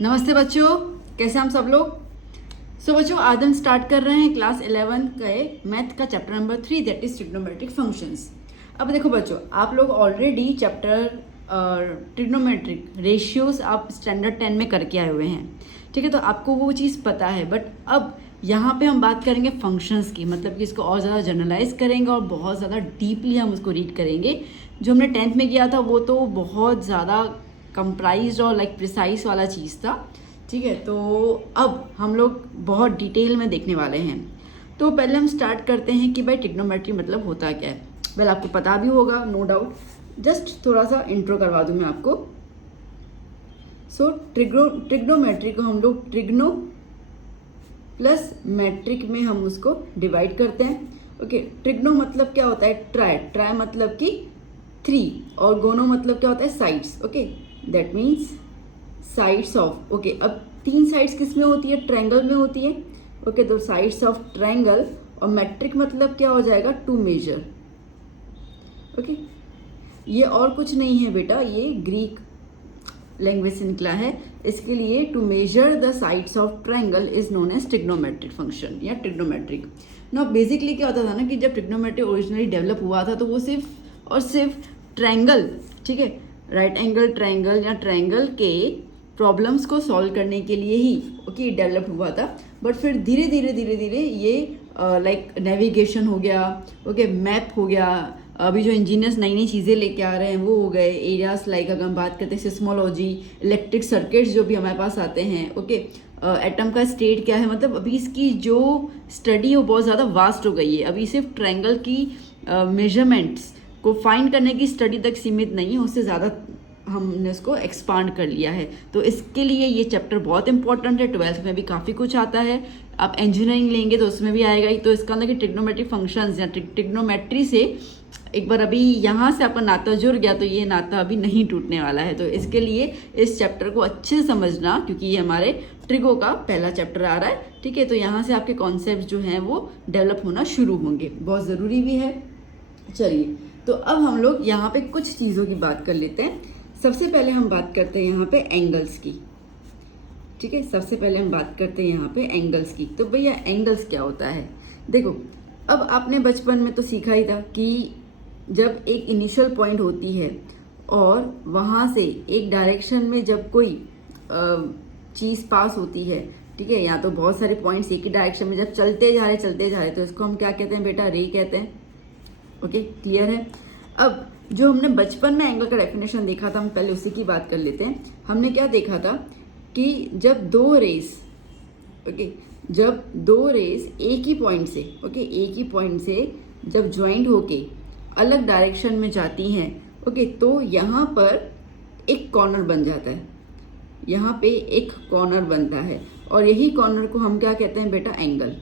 नमस्ते बच्चों, कैसे हम सब लोग। बच्चों आज हम स्टार्ट कर रहे हैं क्लास 11 के मैथ का chapter number 3 that is trigonometric functions. अब देखो बच्चों, आप लोग ऑलरेडी चैप्टर ट्रिग्नोमेट्रिक रेशियोज आप स्टैंडर्ड 10 में करके आए हुए हैं, ठीक है। तो आपको वो चीज़ पता है, बट अब यहाँ पे हम बात करेंगे फंक्शंस की, मतलब कि इसको और ज़्यादा जनरलाइज करेंगे और बहुत ज़्यादा डीपली हम उसको रीड करेंगे। जो हमने 10th में किया था वो तो बहुत ज़्यादा कंप्राइज्ड और लाइक प्रिसाइज वाला चीज़ था, ठीक है। तो अब हम लोग बहुत डिटेल में देखने वाले हैं। तो पहले हम स्टार्ट करते हैं कि भाई ट्रिग्नोमेट्री मतलब होता क्या है। वेल आपको पता भी होगा, नो डाउट। जस्ट थोड़ा सा इंट्रो करवा दूँ मैं आपको। ट्रिग्नोमेट्री को हम लोग ट्रिग्नो प्लस मैट्रिक में हम उसको डिवाइड करते हैं। ओके, ट्रिग्नो मतलब क्या होता है, ट्राई मतलब कि 3, और गोनो मतलब क्या होता है, sides. Okay, that means sides of. Okay, अब 3 साइड्स किस में होती है, ट्रायंगल में होती है। ओके, तो साइड्स ऑफ ट्रायंगल। और मैट्रिक मतलब क्या हो जाएगा, टू मेजर। ओके, ये और कुछ नहीं है बेटा, ये ग्रीक लैंग्वेज से निकला है। इसके लिए to measure the sides of triangle is known as trigonometric function या ट्रिग्नोमेट्रिक। ना बेसिकली क्या होता था ना कि जब ट्रिग्नोमेट्री ओरिजिनली डेवलप हुआ था तो वो सिर्फ और सिर्फ ट्रायंगल, ठीक है, राइट एंगल ट्रायंगल या ट्रायंगल के प्रॉब्लम्स को सॉल्व करने के लिए ही ओके डेवलप हुआ था। बट फिर धीरे धीरे ये लाइक नेविगेशन हो गया, ओके, मैप हो गया। अभी जो इंजीनियर्स नई नई चीज़ें लेके आ रहे हैं वो हो गए एरियाज, लाइक अगर हम बात करते हैं सिस्मोलॉजी, इलेक्ट्रिक सर्किट्स जो भी हमारे पास आते हैं। ओके, एटम का स्टेट क्या है, मतलब अभी इसकी जो स्टडी है वो बहुत ज़्यादा वास्ट हो गई है। अभी सिर्फ ट्रायंगल की मेजरमेंट्स को फाइंड करने की स्टडी तक सीमित नहीं है, उससे ज़्यादा हमने उसको एक्सपांड कर लिया है। तो इसके लिए ये चैप्टर बहुत इंपॉर्टेंट है। 12th में भी काफ़ी कुछ आता है, आप इंजीनियरिंग लेंगे तो उसमें भी आएगा ही। तो इसका अंदर कि ट्रिग्नोमेट्रिक फंक्शंस या ट्रिग्नोमेट्री से एक बार अभी यहाँ से आपका नाता जुड़ गया तो ये नाता अभी नहीं टूटने वाला है। तो इसके लिए इस चैप्टर को अच्छे से समझना, क्योंकि ये हमारे ट्रिगो का पहला चैप्टर आ रहा है, ठीक है। तो यहाँ से आपके कॉन्सेप्ट जो हैं वो डेवलप होना शुरू होंगे, बहुत ज़रूरी भी है। चलिए, तो अब हम लोग यहाँ पे कुछ चीज़ों की बात कर लेते हैं। सबसे पहले हम बात करते हैं यहाँ पे एंगल्स की, ठीक है। सबसे पहले हम बात करते हैं यहाँ पे एंगल्स की। तो भैया एंगल्स क्या होता है, देखो अब आपने बचपन में तो सीखा ही था कि जब एक इनिशियल पॉइंट होती है और वहाँ से एक डायरेक्शन में जब कोई चीज़ पास होती है, ठीक है, या तो बहुत सारे पॉइंट्स एक ही डायरेक्शन में जब चलते जा रहे तो इसको हम क्या कहते हैं बेटा, रे कहते हैं। ओके, क्लियर है। अब जो हमने बचपन में एंगल का डेफिनेशन देखा था, हम पहले उसी की बात कर लेते हैं। हमने क्या देखा था कि जब दो रेस एक ही पॉइंट से जब ज्वाइंट होके अलग डायरेक्शन में जाती हैं, ओके, तो यहाँ पर एक कॉर्नर बन जाता है, यहाँ पे एक कॉर्नर बनता है और यही कॉर्नर को हम क्या कहते हैं बेटा, एंगल,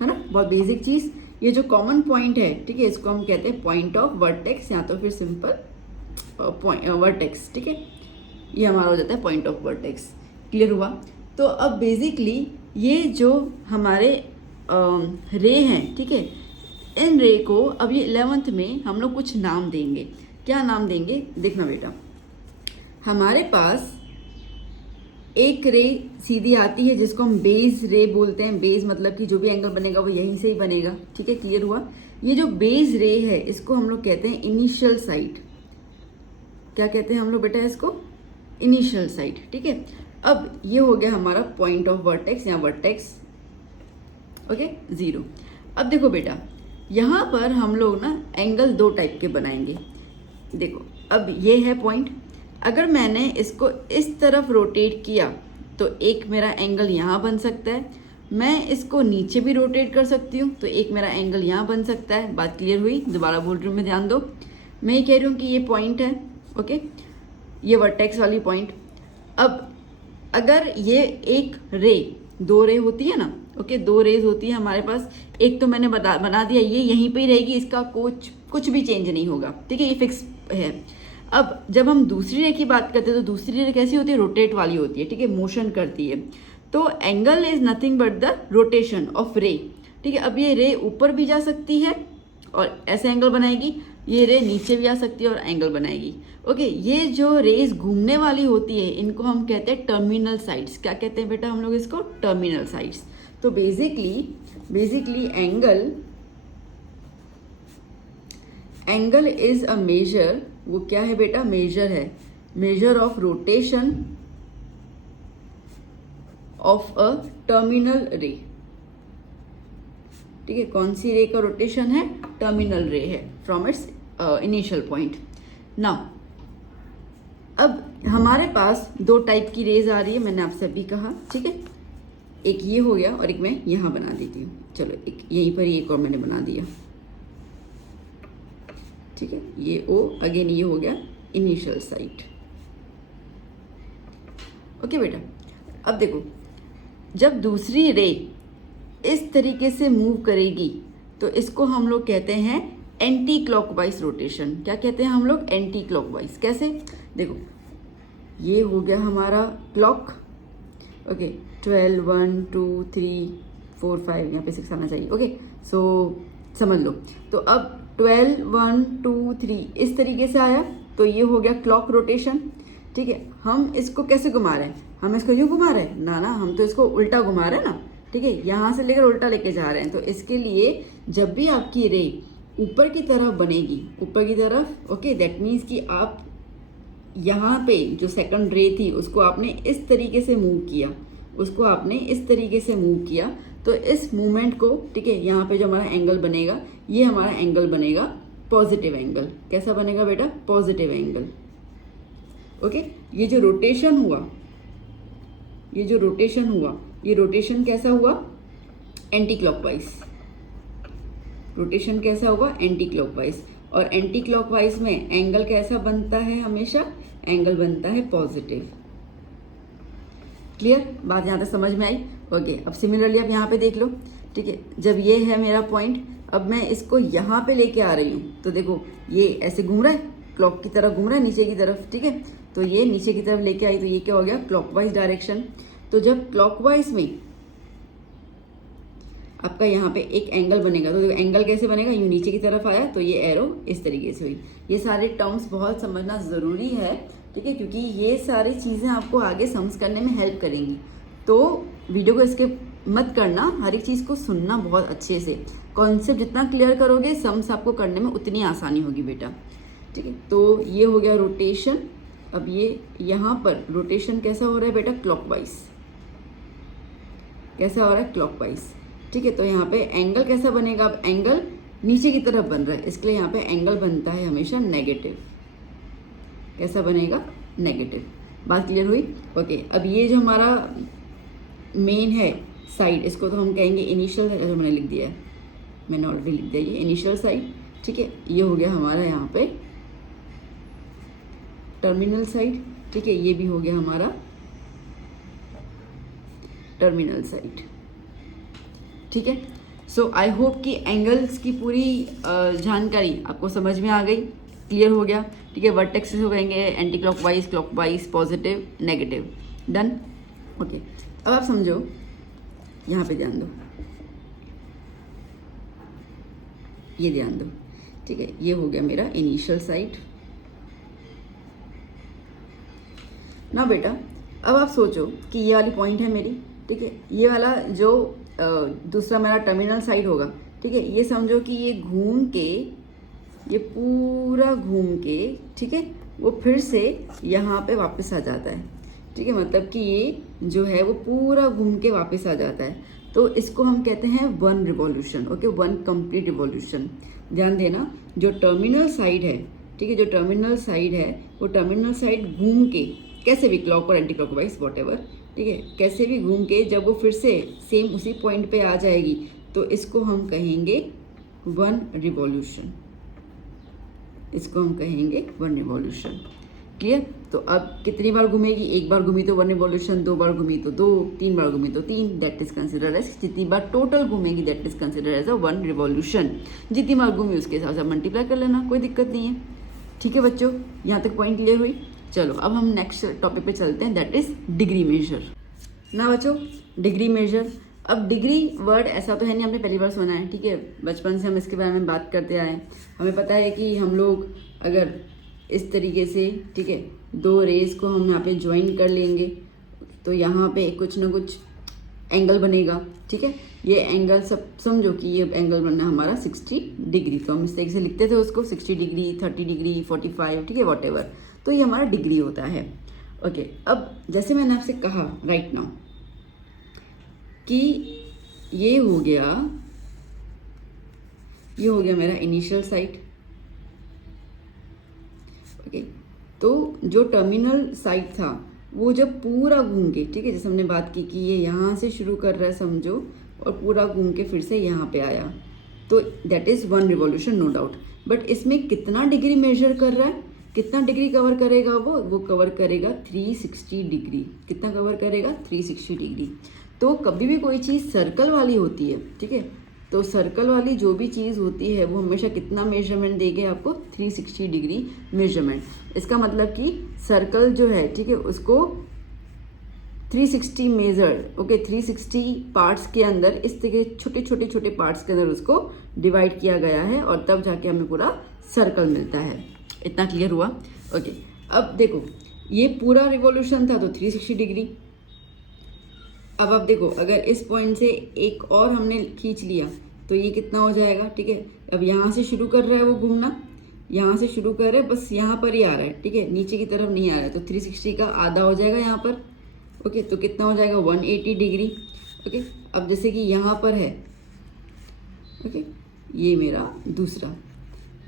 है ना। बहुत बेसिक चीज़, ये जो कॉमन पॉइंट है, ठीक है, इसको हम कहते हैं पॉइंट ऑफ वर्टेक्स या तो फिर सिंपल वर्टेक्स, ठीक है। ये हमारा हो जाता है पॉइंट ऑफ वर्टेक्स। क्लियर हुआ। तो अब बेसिकली ये जो हमारे रे हैं, ठीक है, इन रे को अब ये 11th में हम लोग कुछ नाम देंगे। क्या नाम देंगे, देखना बेटा, हमारे पास एक रे सीधी आती है जिसको हम बेस रे बोलते हैं। बेस मतलब कि जो भी एंगल बनेगा वो यहीं से ही बनेगा, ठीक है, क्लियर हुआ। ये जो बेस रे है इसको हम लोग कहते हैं इनिशियल साइड। क्या कहते हैं हम लोग बेटा इसको, इनिशियल साइड, ठीक है। अब ये हो गया हमारा पॉइंट ऑफ वर्टेक्स या वर्टेक्स, ओके, 0। अब देखो बेटा, यहाँ पर हम लोग ना एंगल 2 टाइप के बनाएंगे। देखो अब ये है पॉइंट, अगर मैंने इसको इस तरफ रोटेट किया तो एक मेरा एंगल यहाँ बन सकता है। मैं इसको नीचे भी रोटेट कर सकती हूँ तो एक मेरा एंगल यहाँ बन सकता है। बात क्लियर हुई, दोबारा बोल रही हूँ मैं, ध्यान दो। मैं ये कह रही हूँ कि ये पॉइंट है, ओके, ये वर्टेक्स वाली पॉइंट। अब अगर ये एक रे, 2 रे होती है ना, ओके, 2 रेज होती है हमारे पास। एक तो मैंने बना दिया, ये यहीं पे ही रहेगी, इसका कुछ भी चेंज नहीं होगा, ठीक है, ये फिक्स है। अब जब हम दूसरी रे की बात करते हैं तो दूसरी रे कैसी होती है, रोटेट वाली होती है, ठीक है, मोशन करती है। तो angle is nothing but the rotation of रे, ठीक है। अब ये रे ऊपर भी जा सकती है और ऐसे एंगल बनाएगी, ये रे नीचे भी आ सकती है और एंगल बनाएगी। ओके, ये जो रेज घूमने वाली होती है इनको हम कहते हैं टर्मिनल साइड्स। क्या कहते हैं बेटा हम लोग इसको? Terminal sides. तो basically angle is a measure, वो क्या है बेटा? मेजर है, measure of rotation of a terminal ray. ठीक है, कौन सी रे का रोटेशन है? टर्मिनल रे है from its initial point. Now अब हमारे पास दो टाइप की रेज आ रही है, मैंने आपसे अभी कहा। ठीक है, एक ये हो गया और एक मैं यहाँ बना देती हूँ। चलो एक यहीं पर एक और मैंने बना दिया। ठीक है, ये ओ, अगेन ये हो गया इनिशियल साइड। ओके बेटा, अब देखो जब दूसरी रे इस तरीके से मूव करेगी तो इसको हम लोग कहते हैं एंटी क्लॉकवाइज रोटेशन। क्या कहते हैं हम लोग? Anti clockwise. कैसे? देखो ये हो गया हमारा क्लॉक। ओके, 12 1 2 3 4 5, यहाँ पे 6 आना चाहिए। ओके, सो समझ लो। तो अब 12 1 2 3 इस तरीके से आया तो ये हो गया क्लॉक रोटेशन। ठीक है, हम इसको कैसे घुमा रहे हैं? हम इसको यूँ घुमा रहे हैं ना, हम तो इसको उल्टा घुमा रहे हैं ना। ठीक है, यहाँ से लेकर उल्टा लेके जा रहे हैं। तो इसके लिए जब भी आपकी रे ऊपर की तरफ बनेगी, ऊपर की तरफ, ओके, दैट मीन्स कि आप यहाँ पे जो सेकंड रे थी उसको आपने इस तरीके से मूव किया, उसको आपने इस तरीके से मूव किया। तो इस मूवमेंट को, ठीक है, यहाँ पे जो हमारा एंगल बनेगा, ये हमारा एंगल बनेगा पॉजिटिव एंगल। कैसा बनेगा बेटा? Positive angle. ओके, ये जो रोटेशन हुआ, ये रोटेशन कैसा हुआ? Anti clockwise. रोटेशन कैसा हुआ? Anti clockwise. और एंटी क्लॉकवाइज में एंगल कैसा बनता है? हमेशा एंगल बनता है पॉजिटिव। क्लियर? बात यहाँ तक समझ में आई? ओके, अब सिमिलरली आप यहाँ पे देख लो। ठीक है, जब ये है मेरा पॉइंट, अब मैं इसको यहाँ पे लेके आ रही हूँ तो देखो ये ऐसे घूम रहा है, क्लॉक की तरफ घूम रहा है नीचे की तरफ। ठीक है, तो ये नीचे की तरफ लेके आई तो ये क्या हो गया? Clockwise direction. तो जब क्लॉकवाइज में आपका यहाँ पे एक एंगल बनेगा तो देखो एंगल कैसे बनेगा? यूँ नीचे की तरफ आया तो ये एरो इस तरीके से हुई। ये सारे टर्म्स बहुत समझना ज़रूरी है। ठीक है, क्योंकि ये सारी चीज़ें आपको आगे सम्स करने में हेल्प करेंगी। तो वीडियो को इसके मत करना, हर एक चीज़ को सुनना बहुत अच्छे से। कॉन्सेप्ट जितना क्लियर करोगे सम्स आपको करने में उतनी आसानी होगी बेटा। ठीक है, तो ये हो गया रोटेशन। अब ये यहाँ पर रोटेशन कैसा हो रहा है बेटा? क्लॉकवाइज। कैसा हो रहा है? क्लॉकवाइज। ठीक है, तो यहाँ पे एंगल कैसा बनेगा? अब एंगल नीचे की तरफ बन रहा है, इसके लिए यहाँ पे एंगल बनता है हमेशा नेगेटिव। कैसा बनेगा? नेगेटिव। बात क्लियर हुई? ओके, अब ये जो हमारा मेन है साइड, इसको तो हम कहेंगे इनिशियल। मैंने लिख दिया है, मैंने ऑलरेडी लिख दिया ये इनिशियल साइड। ठीक है, ये हो गया हमारा यहाँ पे टर्मिनल साइड। ठीक है, ये भी हो गया हमारा टर्मिनल साइड। ठीक है, सो आई होप कि एंगल्स की पूरी जानकारी आपको समझ में आ गई, क्लियर हो गया। ठीक है, वर्टेक्सेस हो गएंगे anticlockwise, clockwise, positive, negative. Done? Okay, अब आप समझो, यहाँ पे ध्यान दो, ये ध्यान दो। ठीक है, ये हो गया मेरा इनिशियल साइड। ना बेटा, अब आप सोचो कि ये वाली पॉइंट है मेरी। ठीक है, ये वाला जो दूसरा मेरा टर्मिनल साइड होगा। ठीक है, ये समझो कि ये घूम के, ये पूरा घूम के, ठीक है, वो फिर से यहाँ पे वापस आ जाता है। ठीक है, मतलब कि ये जो है वो पूरा घूम के वापस आ जाता है। तो इसको हम कहते हैं one revolution. Okay, one complete revolution. ध्यान देना, जो टर्मिनल साइड है, ठीक है, जो टर्मिनल साइड है वो टर्मिनल साइड घूम के कैसे भी, क्लॉक और एंटी क्लॉकवाइज वॉटएवर, ठीक है, कैसे भी घूम के जब वो फिर से सेम उसी पॉइंट पे आ जाएगी तो इसको हम कहेंगे वन रिवॉल्यूशन। इसको हम कहेंगे वन रिवॉल्यूशन। क्लियर? तो अब कितनी बार घूमेगी? एक बार घूमी तो वन रिवॉल्यूशन, दो बार घूमी तो दो, तीन बार घूमी तो तीन, दैट इज कंसिडर्ड एज, जितनी बार टोटल घूमेगी that is considered as a one revolution. जितनी बार घूमी उसके हिसाब से मल्टीप्लाई कर लेना, कोई दिक्कत नहीं है। ठीक है बच्चों, यहाँ तक पॉइंट क्लियर हुई? चलो अब हम नेक्स्ट टॉपिक पे चलते हैं, दैट इज डिग्री मेजर। ना बच्चों, डिग्री मेजर। अब डिग्री वर्ड ऐसा तो है नहीं, हमने पहली बार सुना है, ठीक है, बचपन से हम इसके बारे में बात करते आए हैं। हमें पता है कि हम लोग अगर इस तरीके से, ठीक है, दो रेस को हम यहाँ पे ज्वाइन कर लेंगे तो यहाँ पे कुछ ना कुछ एंगल बनेगा, ठीक है। ये एंगल सब समझो कि ये एंगल बनना हमारा 60 डिग्री, तो हम इस तरीके से लिखते थे उसको 60 डिग्री, 30 डिग्री, 45, ठीक है, वॉटेवर। तो ये हमारा डिग्री होता है। ओके, अब जैसे मैंने आपसे कहा राइट नाउ कि ये हो गया मेरा इनिशियल साइड। ओके, तो जो टर्मिनल साइड था वो जब पूरा घूम के, ठीक है, जैसे हमने बात की कि ये यहाँ से शुरू कर रहा है समझो, और पूरा घूम के फिर से यहाँ पे आया, तो that is 1 revolution no doubt. But इसमें कितना डिग्री मेजर कर रहा है, कितना डिग्री कवर करेगा वो कवर करेगा 360 डिग्री। कितना कवर करेगा? 360 डिग्री। तो कभी भी कोई चीज़ सर्कल वाली होती है, ठीक है, तो सर्कल वाली जो भी चीज़ होती है वो हमेशा कितना मेजरमेंट देगी आपको? 360 डिग्री मेजरमेंट। इसका मतलब कि सर्कल जो है, ठीक है, उसको 360 मेजर, ओके, 360 पार्ट्स के अंदर इस तरह के छोटे पार्ट्स के अंदर उसको डिवाइड किया गया है और तब जाके हमें पूरा सर्कल मिलता है। इतना क्लियर हुआ? ओके, अब देखो ये पूरा रिवॉल्यूशन था तो 360 डिग्री। अब आप देखो अगर इस पॉइंट से एक और हमने खींच लिया तो ये कितना हो जाएगा, ठीक है। अब यहाँ से शुरू कर रहा है वो घूमना, यहाँ से शुरू कर रहा है, बस यहाँ पर ही आ रहा है, ठीक है, नीचे की तरफ नहीं आ रहा है, तो 360 का आधा हो जाएगा यहाँ पर। ओके, तो कितना हो जाएगा? 180 डिग्री। ओके, अब जैसे कि यहाँ पर है, ओके, ये मेरा दूसरा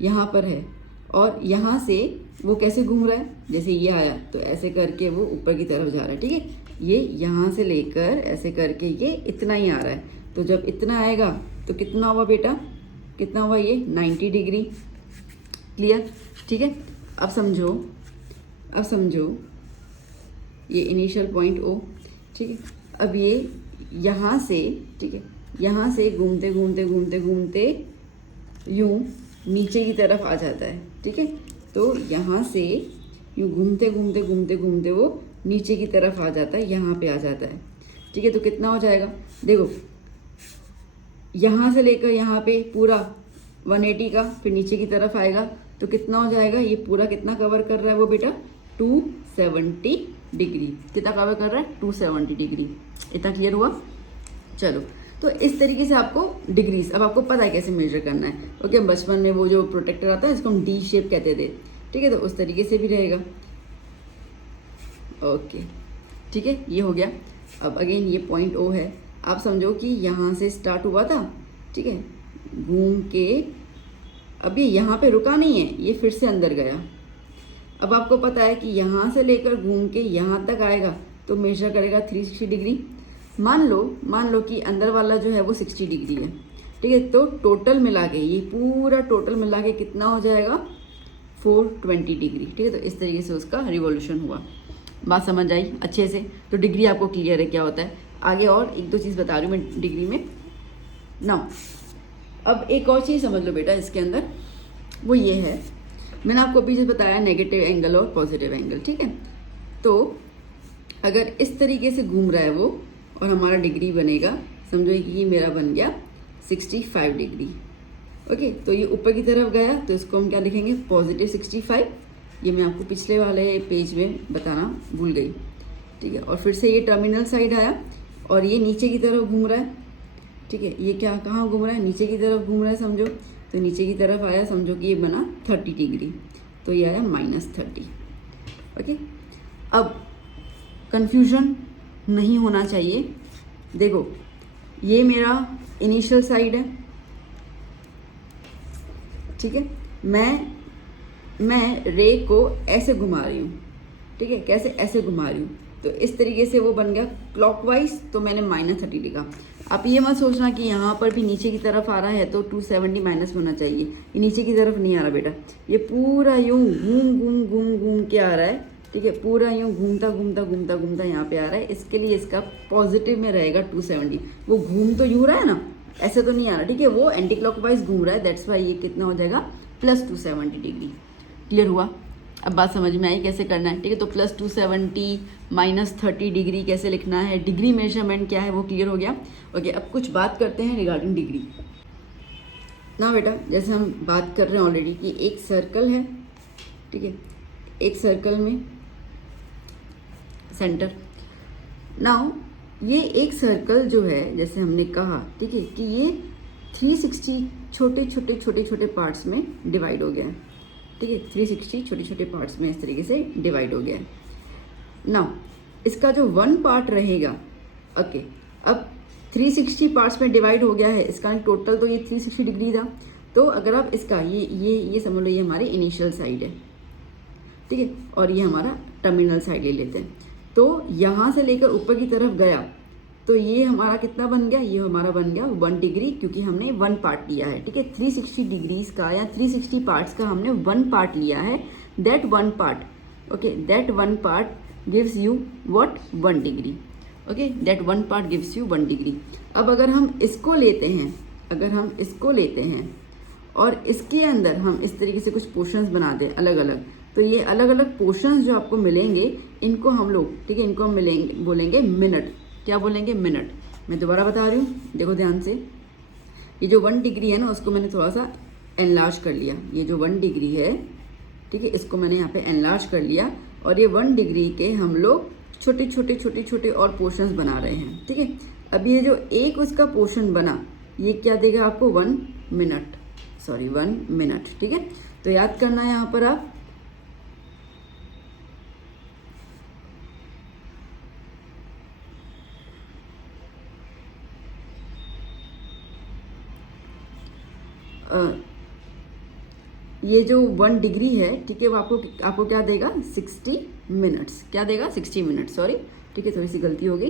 यहाँ पर है और यहाँ से वो कैसे घूम रहा है, जैसे ये आया तो ऐसे करके वो ऊपर की तरफ जा रहा है, ठीक है। ये यहाँ से लेकर ऐसे करके ये इतना ही आ रहा है, तो जब इतना आएगा तो कितना हुआ बेटा? कितना हुआ? ये 90 डिग्री। क्लियर? ठीक है। अब समझो ये इनिशियल पॉइंट ओ, ठीक है। अब ये यहाँ से, ठीक है, यहाँ से घूमते यूँ नीचे की तरफ आ जाता है, ठीक है। तो यहाँ से यूँ घूमते वो नीचे की तरफ आ जाता है, यहाँ पे आ जाता है, ठीक है। तो कितना हो जाएगा? देखो यहाँ से लेकर यहाँ पे पूरा 180 का, फिर नीचे की तरफ आएगा तो कितना हो जाएगा? ये पूरा कितना कवर कर रहा है वो बेटा? 270 डिग्री। कितना कवर कर रहा है? 270 डिग्री। इतना क्लियर हुआ? चलो, तो इस तरीके से आपको डिग्रीज, अब आपको पता है कैसे मेजर करना है। ओके, बचपन में वो जो प्रोटेक्टर आता है इसको हम डी शेप कहते थे, ठीक है, तो उस तरीके से भी रहेगा। ओके, ठीक है, ये हो गया। अब अगेन ये पॉइंट ओ है, आप समझो कि यहाँ से स्टार्ट हुआ था, ठीक है, घूम के अभी यहाँ पे रुका नहीं है, ये फिर से अंदर गया। अब आपको पता है कि यहाँ से लेकर घूम के यहाँ तक आएगा तो मेजर करेगा 360 डिग्री। मान लो कि अंदर वाला जो है वो 60 डिग्री है, ठीक है, तो टोटल मिला के, ये पूरा टोटल मिला के कितना हो जाएगा? 420 डिग्री, ठीक है। तो इस तरीके से उसका रिवॉल्यूशन हुआ। बात समझ आई अच्छे से? तो डिग्री आपको क्लियर है क्या होता है। आगे और एक दो चीज़ बता रही हूँ मैं डिग्री में ना। अब एक और चीज़ समझ लो बेटा इसके अंदर, वो ये है, मैंने आपको अभी जैसे बताया नेगेटिव एंगल और पॉजिटिव एंगल, ठीक है। तो अगर इस तरीके से घूम रहा है वो और हमारा डिग्री बनेगा, समझो कि ये मेरा बन गया 65 डिग्री। ओके, तो ये ऊपर की तरफ गया तो इसको हम क्या लिखेंगे? पॉजिटिव 65। ये मैं आपको पिछले वाले पेज में बताना भूल गई, ठीक है। और फिर से ये टर्मिनल साइड आया और ये नीचे की तरफ घूम रहा है, ठीक है। ये क्या, कहाँ घूम रहा है? नीचे की तरफ घूम रहा है समझो, तो नीचे की तरफ आया, समझो कि ये बना 30 डिग्री, तो ये आया -30। ओके, अब कंफ्यूजन नहीं होना चाहिए। देखो ये मेरा इनिशियल साइड है, ठीक है। मैं रे को ऐसे घुमा रही हूँ, ठीक है, कैसे? ऐसे घुमा रही हूँ, तो इस तरीके से वो बन गया क्लॉकवाइज, तो मैंने -30 लिखा। आप ये मत सोचना कि यहाँ पर भी नीचे की तरफ आ रहा है तो 270 माइनस होना चाहिए, ये नीचे की तरफ नहीं आ रहा बेटा, ये पूरा यूँ घूम के आ रहा है, ठीक है, पूरा यूँ घूमता यहाँ पे आ रहा है। इसके लिए इसका पॉजिटिव में रहेगा 270। वो घूम तो यूँ रहा है ना, ऐसे तो नहीं आ रहा, ठीक है, वो एंटी क्लॉकवाइज घूम रहा है, दैट्स वाई ये कितना हो जाएगा? +270 डिग्री। क्लियर हुआ? अब बात समझ में आई कैसे करना है, ठीक है। तो प्लस 270 माइनस 30 डिग्री कैसे लिखना है, डिग्री मेजरमेंट क्या है वो क्लियर हो गया। ओके, अब कुछ बात करते हैं रिगार्डिंग डिग्री ना बेटा। जैसे हम बात कर रहे हैं ऑलरेडी कि एक सर्कल है, ठीक है, एक सर्कल में सेंटर। नाउ ये एक सर्कल जो है जैसे हमने कहा, ठीक है, कि ये 360 छोटे छोटे छोटे छोटे पार्ट्स में डिवाइड हो गया है, ठीक है। 360 छोटे छोटे पार्ट्स में इस तरीके से डिवाइड हो गया है। नाउ इसका जो वन पार्ट रहेगा, ओके, अब 360 पार्ट्स में डिवाइड हो गया है, इसका टोटल तो ये 360 डिग्री था। तो अगर आप इसका ये समझ लो ये हमारी इनिशियल साइड है, ठीक है, और ये हमारा टर्मिनल साइड ले लेते हैं। तो यहाँ से लेकर ऊपर की तरफ गया तो ये हमारा कितना बन गया, ये हमारा बन गया 1 डिग्री, क्योंकि हमने 1 पार्ट लिया है, ठीक है। 360 डिग्रीज का या 360 पार्ट्स का हमने 1 पार्ट लिया है। That 1 part, okay, that 1 part gives you what 1 degree, okay, that 1 part gives you 1 degree. अब अगर हम इसको लेते हैं, अगर हम इसको लेते हैं और इसके अंदर हम इस तरीके से कुछ पोर्शंस बना दें अलग अलग, तो ये अलग अलग पोर्शंस जो आपको मिलेंगे इनको हम लोग, ठीक है, इनको हम मिलेंगे बोलेंगे मिनट। क्या बोलेंगे, मिनट। मैं दोबारा बता रही हूँ, देखो ध्यान से। ये जो 1 डिग्री है ना उसको मैंने थोड़ा सा एनलार्ज कर लिया। ये जो 1 डिग्री है, ठीक है, इसको मैंने यहाँ पे एनलार्ज कर लिया और ये 1 डिग्री के हम लोग छोटे छोटे छोटे छोटे और पोर्शंस बना रहे हैं, ठीक है। अब ये जो एक उसका पोर्शन बना ये क्या देगा आपको 1 मिनट, सॉरी 1 मिनट, ठीक है। तो याद करना है यहाँ पर आप ये जो 1 डिग्री है, ठीक है, वो आपको क्या देगा 60 मिनट्स, क्या देगा 60 मिनट, सॉरी, ठीक है, थोड़ी सी गलती हो गई।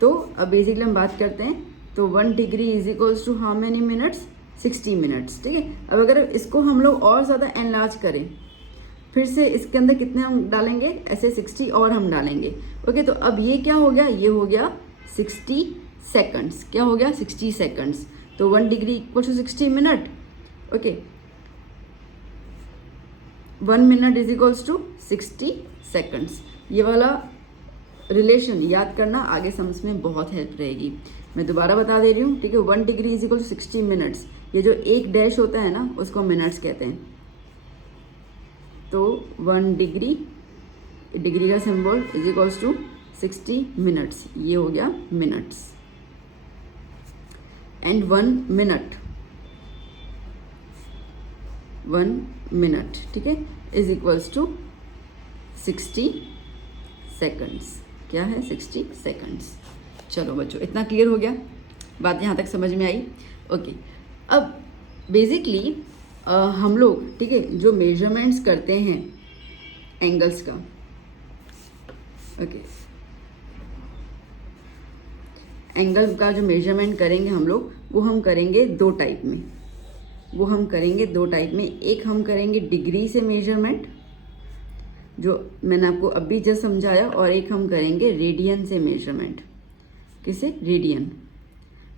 तो अब बेसिकली हम बात करते हैं, तो 1 degree is equals to how many minutes, 60 minutes, ठीक है। अब अगर इसको हम लोग और ज़्यादा एनलार्ज करें, फिर से इसके अंदर कितने हम डालेंगे, ऐसे 60 और हम डालेंगे, ओके। तो अब ये क्या हो गया, ये हो गया 60 सेकंड्स, क्या हो गया 60 सेकंड्स। तो 1 degree equal to 60 minute, okay. 1 minute is equals to 60 seconds. ये वाला रिलेशन याद करना, आगे समझ में बहुत हेल्प रहेगी। मैं दोबारा बता दे रही हूँ, ठीक है। 1 degree is equal to 60 minutes. ये जो एक डैश होता है ना उसको मिनट्स कहते हैं। तो 1 डिग्री, डिग्री का symbol is equals to 60 minutes, ये हो गया मिनट्स। एंड 1 मिनट, 1 मिनट, ठीक है, इज इक्वल्स टू 60 सेकंड्स। क्या है 60 सेकंड्स। चलो बच्चों, इतना क्लियर हो गया, बात यहाँ तक समझ में आई, ओके। अब बेसिकली हम लोग, ठीक है, जो मेजरमेंट्स करते हैं एंगल्स का, ओके, एंगल का जो मेजरमेंट करेंगे हम लोग, वो हम करेंगे 2 टाइप में, वो हम करेंगे 2 टाइप में। एक हम करेंगे डिग्री से मेजरमेंट, जो मैंने आपको अभी जस्ट समझाया, और एक हम करेंगे रेडियन से मेजरमेंट। किसे, रेडियन,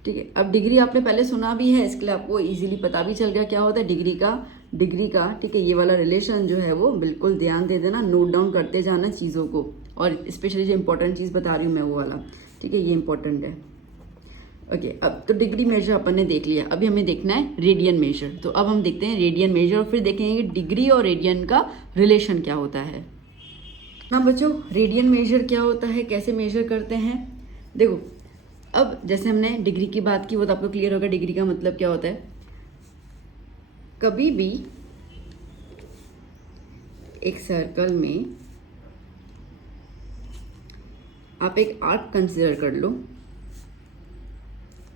ठीक है। अब डिग्री आपने पहले सुना भी है, इसके लिए आपको इजीली पता भी चल गया क्या होता है डिग्री का, ठीक है। ये वाला रिलेशन जो है वो बिल्कुल ध्यान दे देना, नोट डाउन करते जाना चीज़ों को, और स्पेशली जो इंपॉर्टेंट चीज़ बता रही हूँ मैं वो वाला, ठीक है, ये इंपॉर्टेंट है, ओके। अब तो डिग्री मेजर अपन ने देख लिया, अभी हमें देखना है रेडियन मेजर। तो अब हम देखते हैं रेडियन मेजर और फिर देखेंगे डिग्री और रेडियन का रिलेशन क्या होता है। हाँ बच्चों, रेडियन मेजर क्या होता है, कैसे मेजर करते हैं। देखो, अब जैसे हमने डिग्री की बात की वो तो आपको क्लियर होगा डिग्री का मतलब क्या होता है। कभी भी एक सर्कल में आप एक आर्क कंसिडर कर लो,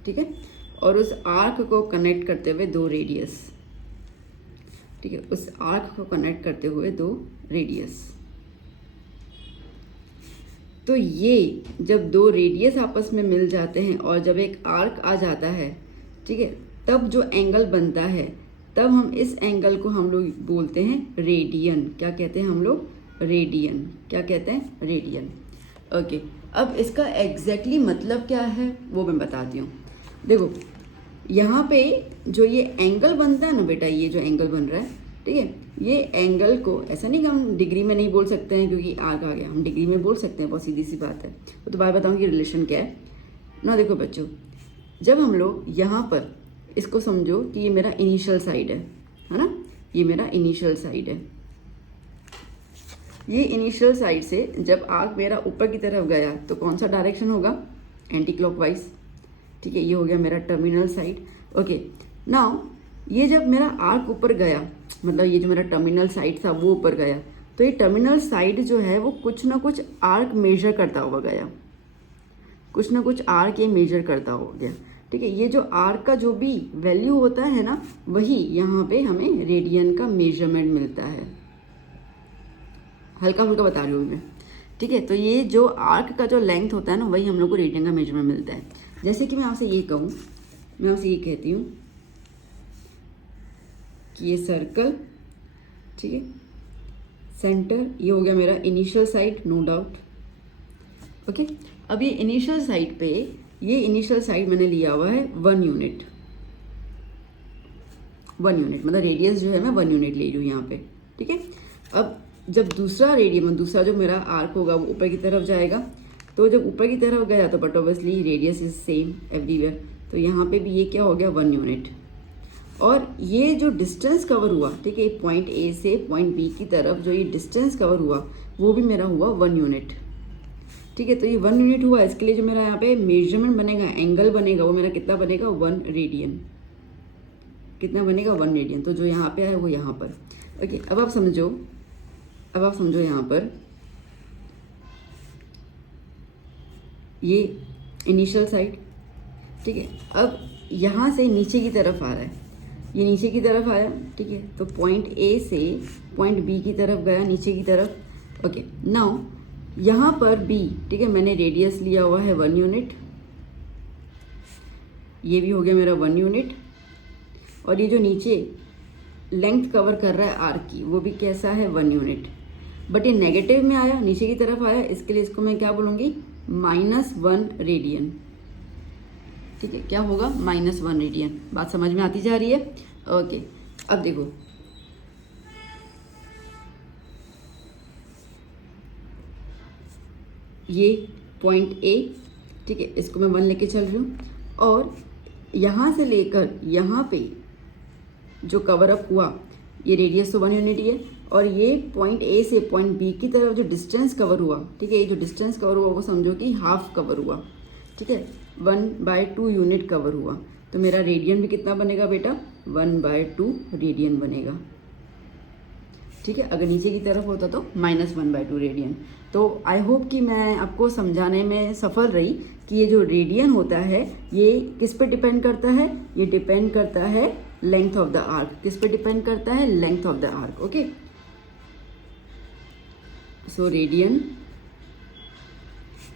ठीक है, और उस आर्क को कनेक्ट करते हुए 2 रेडियस, ठीक है, उस आर्क को कनेक्ट करते हुए 2 रेडियस। तो ये जब 2 रेडियस आपस में मिल जाते हैं और जब एक आर्क आ जाता है, ठीक है, तब जो एंगल बनता है, तब हम इस एंगल को हम लोग बोलते हैं रेडियन। क्या कहते हैं हम लोग, रेडियन। क्या कहते हैं, रेडियन, ओके। अब इसका एग्जैक्टली मतलब क्या है वो मैं बताती हूँ। देखो, यहाँ पे जो ये एंगल बनता है ना बेटा, ये जो एंगल बन रहा है, ठीक है। ये एंगल को ऐसा नहीं कि हम डिग्री में नहीं बोल सकते हैं क्योंकि आर्क आ गया, हम डिग्री में बोल सकते हैं, बहुत सीधी सी बात है। तो दोबारा बताऊँ कि रिलेशन क्या है ना। देखो बच्चों, जब हम लोग यहाँ पर इसको समझो कि ये मेरा इनिशियल साइड है ना, ये मेरा इनिशियल साइड है। ये इनिशियल साइड से जब आर्क मेरा ऊपर की तरफ गया तो कौन सा डायरेक्शन होगा, एंटी क्लॉकवाइज, ठीक है। ये हो गया मेरा टर्मिनल साइड। ओके, नाउ ये जब मेरा आर्क ऊपर गया, मतलब ये जो मेरा टर्मिनल साइड था वो ऊपर गया, तो ये टर्मिनल साइड जो है वो कुछ ना कुछ आर्क मेजर करता हुआ गया, कुछ ना कुछ आर्क ये मेजर करता हो गया, ठीक है। ये जो आर्क का जो भी वैल्यू होता है ना, वही यहाँ पे हमें रेडियन का मेजरमेंट मिलता है। हल्का फुल्का बता रही हूँ मैं, ठीक है। तो ये जो आर्क का जो लेंथ होता है ना, वही हम लोग को रेडियन का मेजरमेंट मिलता है। जैसे कि मैं आपसे ये कहूँ, मैं आपसे ये कहती हूँ कि ये सर्कल, ठीक है, सेंटर, ये हो गया मेरा initial side, no doubt. Okay, अब ये इनिशियल साइड पे, ये इनिशियल साइड मैंने लिया हुआ है 1 यूनिट, 1 यूनिट, मतलब रेडियस जो है मैं 1 यूनिट ले रही हूँ यहाँ पे, ठीक है। अब जब दूसरा रेडियन, दूसरा जो मेरा आर्क होगा वो ऊपर की तरफ जाएगा, तो जब ऊपर की तरफ गया तो but obviously radius is same everywhere, तो यहाँ पे भी ये क्या हो गया 1 यूनिट। और ये जो डिस्टेंस कवर हुआ, ठीक है, पॉइंट ए से पॉइंट बी की तरफ जो ये डिस्टेंस कवर हुआ वो भी मेरा हुआ 1 यूनिट, ठीक है। तो ये 1 यूनिट हुआ, इसके लिए जो मेरा यहाँ पे मेजरमेंट बनेगा, एंगल बनेगा, वो मेरा कितना बनेगा 1 रेडियन, कितना बनेगा 1 रेडियन। तो जो यहाँ पे है वो यहाँ पर। ओके, अब आप समझो, अब आप समझो यहाँ पर ये इनिशियल साइड, ठीक है। अब यहाँ से नीचे की तरफ आ रहा है, ये नीचे की तरफ आया, ठीक है। तो पॉइंट ए से पॉइंट बी की तरफ गया, नीचे की तरफ। ओके, नाउ यहाँ पर बी, ठीक है, मैंने रेडियस लिया हुआ है 1 यूनिट, ये भी हो गया मेरा 1 यूनिट। और ये जो नीचे लेंथ कवर कर रहा है आर्क की, वो भी कैसा है 1 यूनिट। बट ये नेगेटिव में आया, नीचे की तरफ आया, इसके लिए इसको मैं क्या बोलूँगी, -1 रेडियन, ठीक है। क्या होगा, -1 रेडियन। बात समझ में आती जा रही है। ओके, अब देखो, ये पॉइंट ए, ठीक है, इसको मैं 1 लेके चल रही हूँ, और यहाँ से लेकर यहाँ पे जो कवर अप हुआ, ये रेडियस तो 1 यूनिट ही है, और ये पॉइंट ए से पॉइंट बी की तरफ जो डिस्टेंस कवर हुआ, ठीक है, ये जो डिस्टेंस कवर हुआ वो समझो कि हाफ कवर हुआ, ठीक है, 1/2 यूनिट कवर हुआ। तो मेरा रेडियन भी कितना बनेगा बेटा, 1/2 रेडियन बनेगा, ठीक है। अगर नीचे की तरफ होता तो -1/2 रेडियन। तो आई होप कि मैं आपको समझाने में सफल रही कि ये जो रेडियन होता है ये किस पे डिपेंड करता है, ये डिपेंड करता है लेंथ ऑफ द आर्क। किस पे डिपेंड करता है, length of the arc. Okay, so radian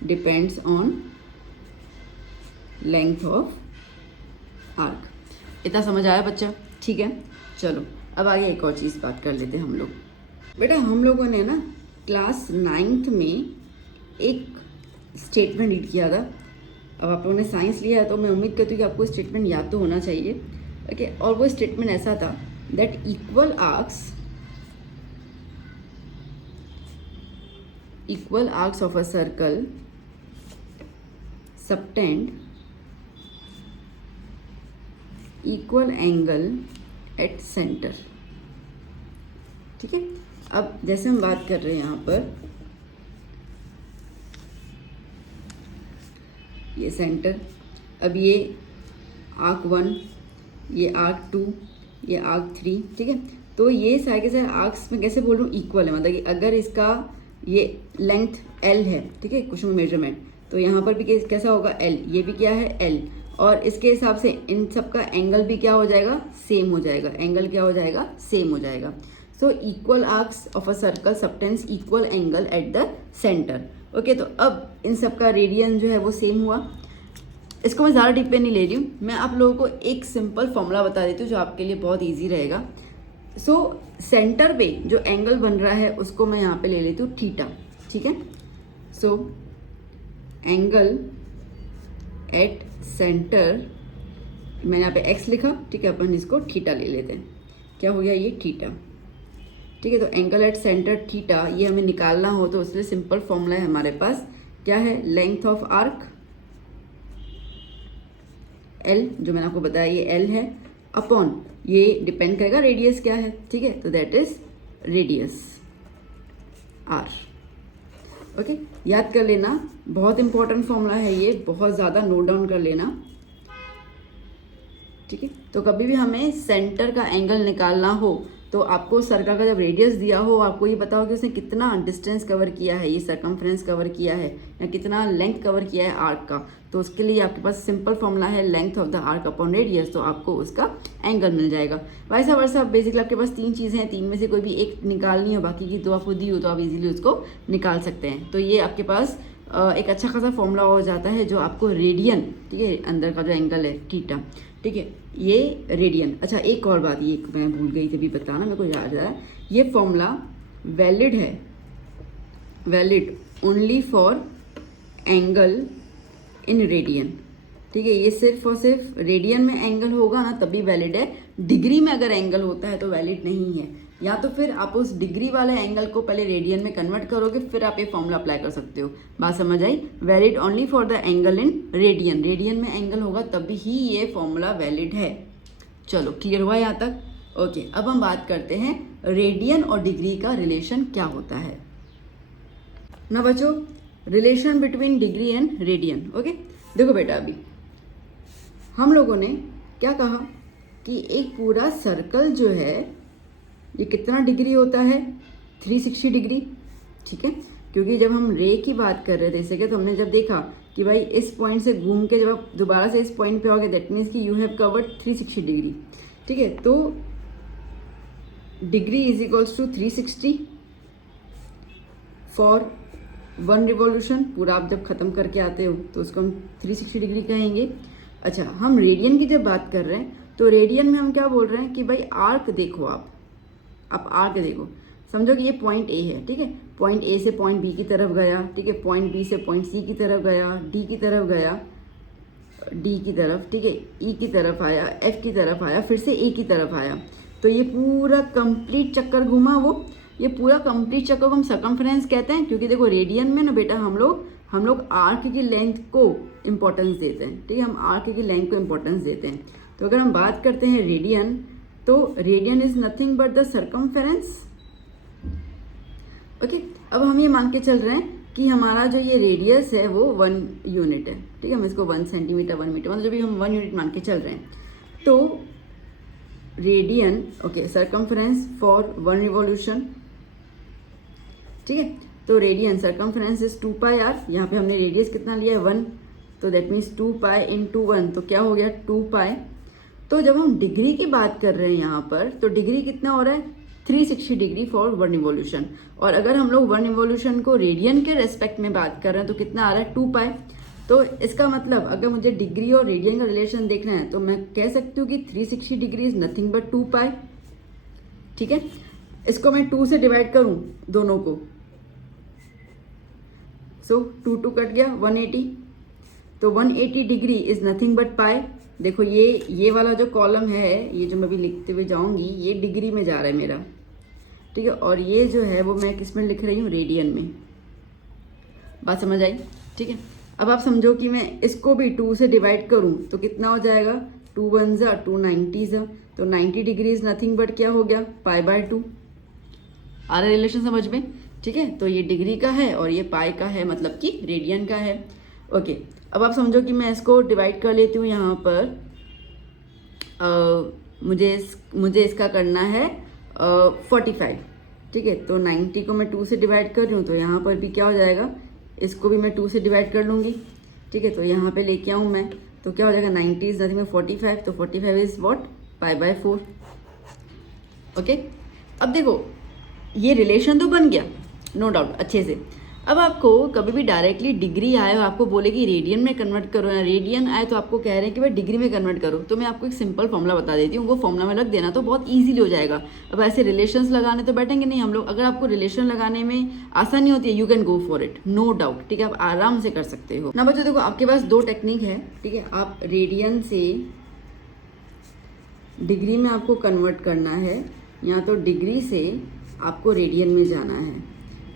depends on length of arc. इतना समझ आया बच्चा, ठीक है। चलो अब आगे एक और चीज़ बात कर लेते हैं हम लोग। बेटा हम लोगों ने ना क्लास 9th में एक स्टेटमेंट रीड किया था। अब आप लोगों ने साइंस लिया है तो मैं उम्मीद करती हूँ कि आपको स्टेटमेंट याद तो होना चाहिए। ओके, और वो स्टेटमेंट ऐसा था that equal arcs of a circle subtend equal angle at centre, ठीक है। अब जैसे हम बात कर रहे हैं यहाँ पर, ये सेंटर, अब ये आर्क 1, ये आर्क 2, ये आर्क 3, ठीक है। तो ये सारे के सारे आर्क्स में कैसे बोल रहा हूँ, इक्वल है, मतलब कि अगर इसका ये लेंथ L है, ठीक है, कुछ मेजरमेंट, तो यहाँ पर भी कैसा होगा L, ये भी क्या है L, और इसके हिसाब से इन सब का एंगल भी क्या हो जाएगा, सेम हो जाएगा। एंगल क्या हो जाएगा, सेम हो जाएगा। So equal arcs of a circle subtends equal angle eight the centre. Okay, तो अब इन सब का रेडियन जो है वो सेम हुआ। इसको मैं ज़्यादा डीप में नहीं ले रही हूँ, मैं आप लोगों को एक सिंपल फॉर्मूला बता देती हूँ जो आपके लिए बहुत ईजी रहेगा। सो सेंटर पे जो एंगल बन रहा है उसको मैं यहाँ पे ले लेती हूँ थीटा, ठीक है। सो एंगल एट सेंटर, मैंने यहाँ पे x लिखा, ठीक है, अपन इसको थीटा ले लेते हैं। क्या हो गया, ये थीटा, ठीक है। तो एंगल एट सेंटर थीटा ये हमें निकालना हो तो उसके लिए सिंपल फॉर्मूला है हमारे पास, क्या है, लेंथ ऑफ आर्क L, जो मैंने आपको बताया ये L है, अपॉन ये डिपेंड करेगा रेडियस क्या है, ठीक है। तो that is radius R। Okay, याद कर लेना, बहुत इंपॉर्टेंट फॉर्मूला है ये, बहुत ज़्यादा नोट डाउन कर लेना, ठीक है। तो कभी भी हमें सेंटर का एंगल निकालना हो तो आपको सर्कल का जब रेडियस दिया हो, आपको ये पता हो कि उसने कितना डिस्टेंस कवर किया है, ये सर्कमफ्रेंस कवर किया है या कितना लेंथ कवर किया है आर्क का, तो उसके लिए आपके पास सिंपल फॉर्मूला है length of the arc upon radius, तो आपको उसका एंगल मिल जाएगा। वैसा वैसा बेसिकली आपके पास 3 चीज़ें हैं, 3 में से कोई भी एक निकालनी हो, बाकी की 2 आपको दी हो तो आप इजीली उसको निकाल सकते हैं। तो ये आपके पास एक अच्छा खासा फॉर्मूला हो जाता है जो आपको रेडियन, ठीक है, अंदर का जो एंगल है थीटा, ठीक है, ये रेडियन। अच्छा एक और बात ये मैं भूल गई थी अभी बताना, मेरे को याद आ रहा है, ये फॉर्मूला वैलिड है, valid only for angle in radian, ठीक है। ये सिर्फ और सिर्फ रेडियन में एंगल होगा ना तभी वैलिड है, डिग्री में अगर एंगल होता है तो वैलिड नहीं है। या तो फिर आप उस डिग्री वाले एंगल को पहले रेडियन में कन्वर्ट करोगे फिर आप ये फॉर्मूला अप्लाई कर सकते हो। बात समझ आई? Valid only for the angle in radian, radian में एंगल होगा तभी ही ये फॉर्मूला वैलिड है। चलो क्लियर हुआ यहाँ तक? ओके, अब हम बात करते हैं रेडियन और डिग्री का रिलेशन क्या होता है ना बच्चों, relation between degree and radian. Okay, देखो बेटा अभी हम लोगों ने क्या कहा कि एक पूरा सर्कल जो है ये कितना डिग्री होता है, 360 डिग्री, ठीक है। क्योंकि जब हम रे की बात कर रहे थे जैसे कि, तो हमने जब देखा कि भाई इस पॉइंट से घूम के जब आप दोबारा से इस पॉइंट पे आओगे दैट मीन्स कि यू हैव कवर्ड 360 डिग्री, ठीक है। तो degree is equals to 360 for 1 revolution, पूरा आप जब खत्म करके आते हो तो उसको हम 360 डिग्री कहेंगे। अच्छा, हम रेडियन की जब बात कर रहे हैं तो रेडियन में हम क्या बोल रहे हैं कि भाई आर्क देखो, आप आर्क देखो, समझो कि ये पॉइंट ए है, ठीक है, पॉइंट ए से पॉइंट बी की तरफ गया, ठीक है, पॉइंट बी से पॉइंट सी की तरफ गया, डी की तरफ गया, डी की तरफ, ठीक है, ई की तरफ आया, एफ की तरफ आया, फिर से ए की तरफ आया, तो ये पूरा कंप्लीट चक्कर घूमा वो, ये पूरा कंप्लीट चक्कर को हम सर्कमफ्रेंस कहते हैं। क्योंकि देखो रेडियन में ना बेटा हम लोग आर्क की लेंथ को इम्पोर्टेंस देते हैं, ठीक है, हम आर्क की लेंथ को इम्पोर्टेंस देते हैं। तो अगर हम बात करते हैं रेडियन, तो radian is nothing but the circumference. Okay, अब हम ये मान के चल रहे हैं कि हमारा जो ये रेडियस है वो 1 यूनिट है, ठीक है, हम इसको 1 सेंटीमीटर 1 मीटर मतलब भी हम 1 यूनिट मान के चल रहे हैं। तो radian, okay, circumference for 1 revolution, ठीक है। तो radian circumference is 2 pi R, यहाँ पे हमने रेडियस कितना लिया है 1, तो दैट मीन्स 2 पाई इंटू 1, तो क्या हो गया 2 पाई। तो जब हम डिग्री की बात कर रहे हैं यहाँ पर, तो डिग्री कितना हो रहा है 360 डिग्री फॉर 1 रिवॉल्यूशन, और अगर हम लोग 1 रिवॉल्यूशन को रेडियन के रेस्पेक्ट में बात कर रहे हैं तो कितना आ रहा है 2 पाई। तो इसका मतलब अगर मुझे डिग्री और रेडियन का रिलेशन देखना है तो मैं कह सकती हूँ कि 360 डिग्री इज नथिंग बट 2 पाई, ठीक है। इसको मैं 2 से डिवाइड करूँ दोनों को, सो 2 कट गया 180, तो 180 डिग्री इज नथिंग बट पाई। देखो ये वाला जो कॉलम है, ये जो मैं अभी लिखते हुए जाऊंगी, ये डिग्री में जा रहा है मेरा, ठीक है, और ये जो है वो मैं किस में लिख रही हूँ, रेडियन में। बात समझ आई? ठीक है। अब आप समझो कि मैं इसको भी 2 से डिवाइड करूँ तो कितना हो जाएगा, 2 1 जा 2 90 जा, तो 90 डिग्री इज नथिंग बट क्या हो गया, π/2। आ रहा रिलेशन समझ में? ठीक है, तो ये डिग्री का है और ये पाई का है, मतलब कि रेडियन का है। ओके, अब आप समझो कि मैं इसको डिवाइड कर लेती हूँ यहाँ पर, मुझे इसका करना है 45, ठीक है। तो 90 को मैं 2 से डिवाइड कर रही हूँ तो यहाँ पर भी क्या हो जाएगा, इसको भी मैं 2 से डिवाइड कर लूँगी, ठीक है। तो यहाँ पे लेके आऊँ मैं, तो क्या हो जाएगा 90 इज नथिंग बट 45, तो 45 इज व्हाट, π/4। ओके, अब देखो ये रिलेशन तो बन गया नो डाउट अच्छे से। अब आपको कभी भी डायरेक्टली डिग्री आए और आपको बोले कि रेडियन में कन्वर्ट करो, या रेडियन आए तो आपको कह रहे हैं कि भाई डिग्री में कन्वर्ट करो, तो मैं आपको एक सिंपल फॉर्मूला बता देती हूँ, वो फॉर्मूला में रख देना तो बहुत इजीली हो जाएगा। अब ऐसे रिलेशंस लगाने तो बैठेंगे नहीं हम लोग, अगर आपको रिलेशन लगाने में आसानी होती है you can go for it, no doubt, ठीक है, आप आराम से कर सकते हो ना बच्चों। देखो आपके पास 2 टेक्निक है, ठीक है, आप रेडियन से डिग्री में आपको कन्वर्ट करना है, या तो डिग्री से आपको रेडियन में जाना है।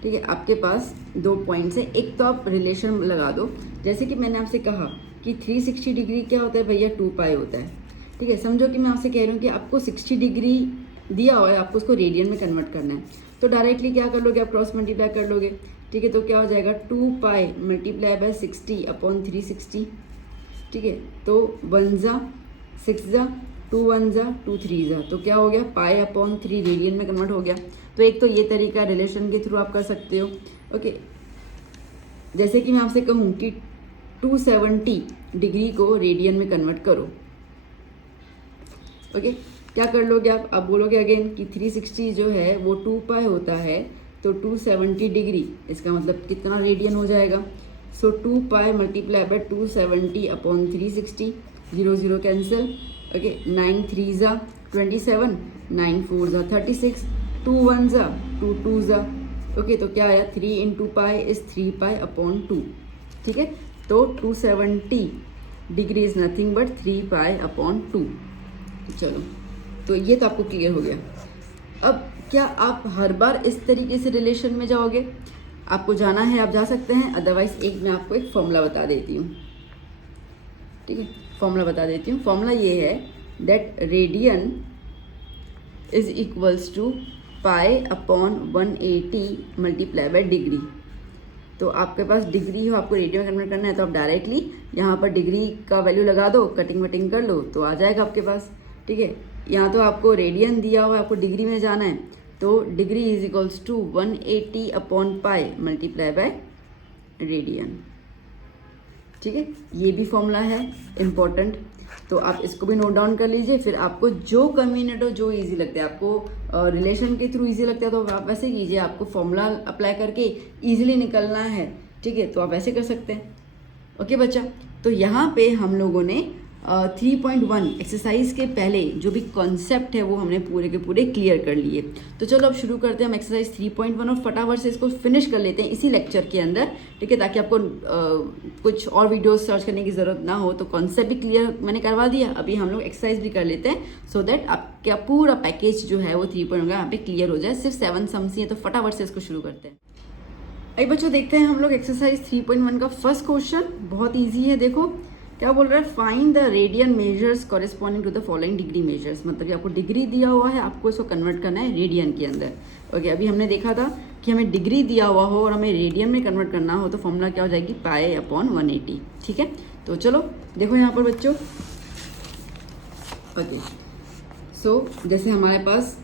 ठीक है, आपके पास 2 पॉइंट्स है, एक तो आप रिलेशन लगा दो, जैसे कि मैंने आपसे कहा कि 360 डिग्री क्या होता है भैया, 2 पाई होता है। ठीक है, समझो कि मैं आपसे कह रही हूँ कि आपको 60 डिग्री दिया हुआ है, आपको उसको रेडियन में कन्वर्ट करना है, तो डायरेक्टली क्या कर लोगे, आप क्रॉस मल्टीप्लाई कर लोगे। ठीक है, तो क्या हो जाएगा 2 पाई मल्टीप्लाई बाय 60 अपॉन 360। ठीक है, तो 1 जा 6 जा 2 1 जा 2 3 जा, तो क्या हो गया पाई अपॉन 3 रेडियन में कन्वर्ट हो गया। तो एक तो ये तरीका रिलेशन के थ्रू आप कर सकते हो। ओके, जैसे कि मैं आपसे कहूँ कि 270 डिग्री को रेडियन में कन्वर्ट करो। ओके, क्या कर लोगे आप बोलोगे अगेन कि 360 जो है वो 2 पाई होता है, तो 270 डिग्री इसका मतलब कितना रेडियन हो जाएगा। सो 2 पाई multiply bye 270 upon 360, 0 0 cancel. Okay, 9 3 जा 27, 9 4 जा 36, 2 1 जा 2 2 जा। ओके, तो क्या आया 3 into pi is 3 pi upon 2। ठीक है, तो 270 degree is nothing but 3 pi upon 2। चलो, तो ये तो आपको क्लियर हो गया। अब क्या आप हर बार इस तरीके से रिलेशन में जाओगे? आपको जाना है आप जा सकते हैं, अदरवाइज एक मैं आपको एक फॉर्मूला बता देती हूँ। ठीक है, फॉर्मूला बता देती हूँ। फॉर्मूला ये है that radian is equals to pi upon 180 multiply by degree. तो आपके पास डिग्री हो, आपको रेडियन में कन्वर्ट करना है, तो आप डायरेक्टली यहाँ पर डिग्री का वैल्यू लगा दो, कटिंग वटिंग कर लो तो आ जाएगा आपके पास। ठीक है, यहाँ तो आपको रेडियन दिया हुआ है, आपको डिग्री में जाना है, तो degree is equals to 180 upon pi multiply by radian. ठीक है, ये भी फॉर्मूला है इम्पोर्टेंट, तो आप इसको भी नोट डाउन कर लीजिए। फिर आपको जो कन्वीनियंट हो, जो इजी लगता है, आपको रिलेशन के थ्रू इजी लगता है तो आप वैसे कीजिए। आपको फॉर्मूला अप्लाई करके इजीली निकलना है, ठीक है, तो आप ऐसे कर सकते हैं। ओके बच्चा, तो यहाँ पे हम लोगों ने 3.1 एक्सरसाइज के पहले जो भी कॉन्सेप्ट है वो हमने पूरे के पूरे क्लियर कर लिए। तो चलो अब शुरू करते हैं हम एक्सरसाइज 3.1 और फटाफट से इसको फिनिश कर लेते हैं इसी लेक्चर के अंदर। ठीक है, ताकि आपको कुछ और वीडियोस सर्च करने की ज़रूरत ना हो। तो कॉन्सेप्ट भी क्लियर मैंने करवा दिया, अभी हम लोग एक्सरसाइज भी कर लेते हैं, सो दैट आपका पूरा पैकेज जो है वो 3.1 यहाँ पे क्लियर हो जाए। सिर्फ 7 सम्स ही है, तो फटाफट से इसको शुरू करते हैं। अभी बच्चों देखते हैं हम लोग एक्सरसाइज 3.1 का फर्स्ट क्वेश्चन। बहुत ईजी है, देखो क्या बोल रहा है, find the radian measures corresponding to the following degree measures. मतलब कि आपको डिग्री दिया हुआ है, आपको इसको कन्वर्ट करना है रेडियन के अंदर। ओके, अभी हमने देखा था कि हमें डिग्री दिया हुआ हो और हमें रेडियन में कन्वर्ट करना हो, तो फॉर्मूला क्या हो जाएगी, पाई अपॉन 180। ठीक है, तो चलो देखो यहाँ पर बच्चों। ओके, सो जैसे हमारे पास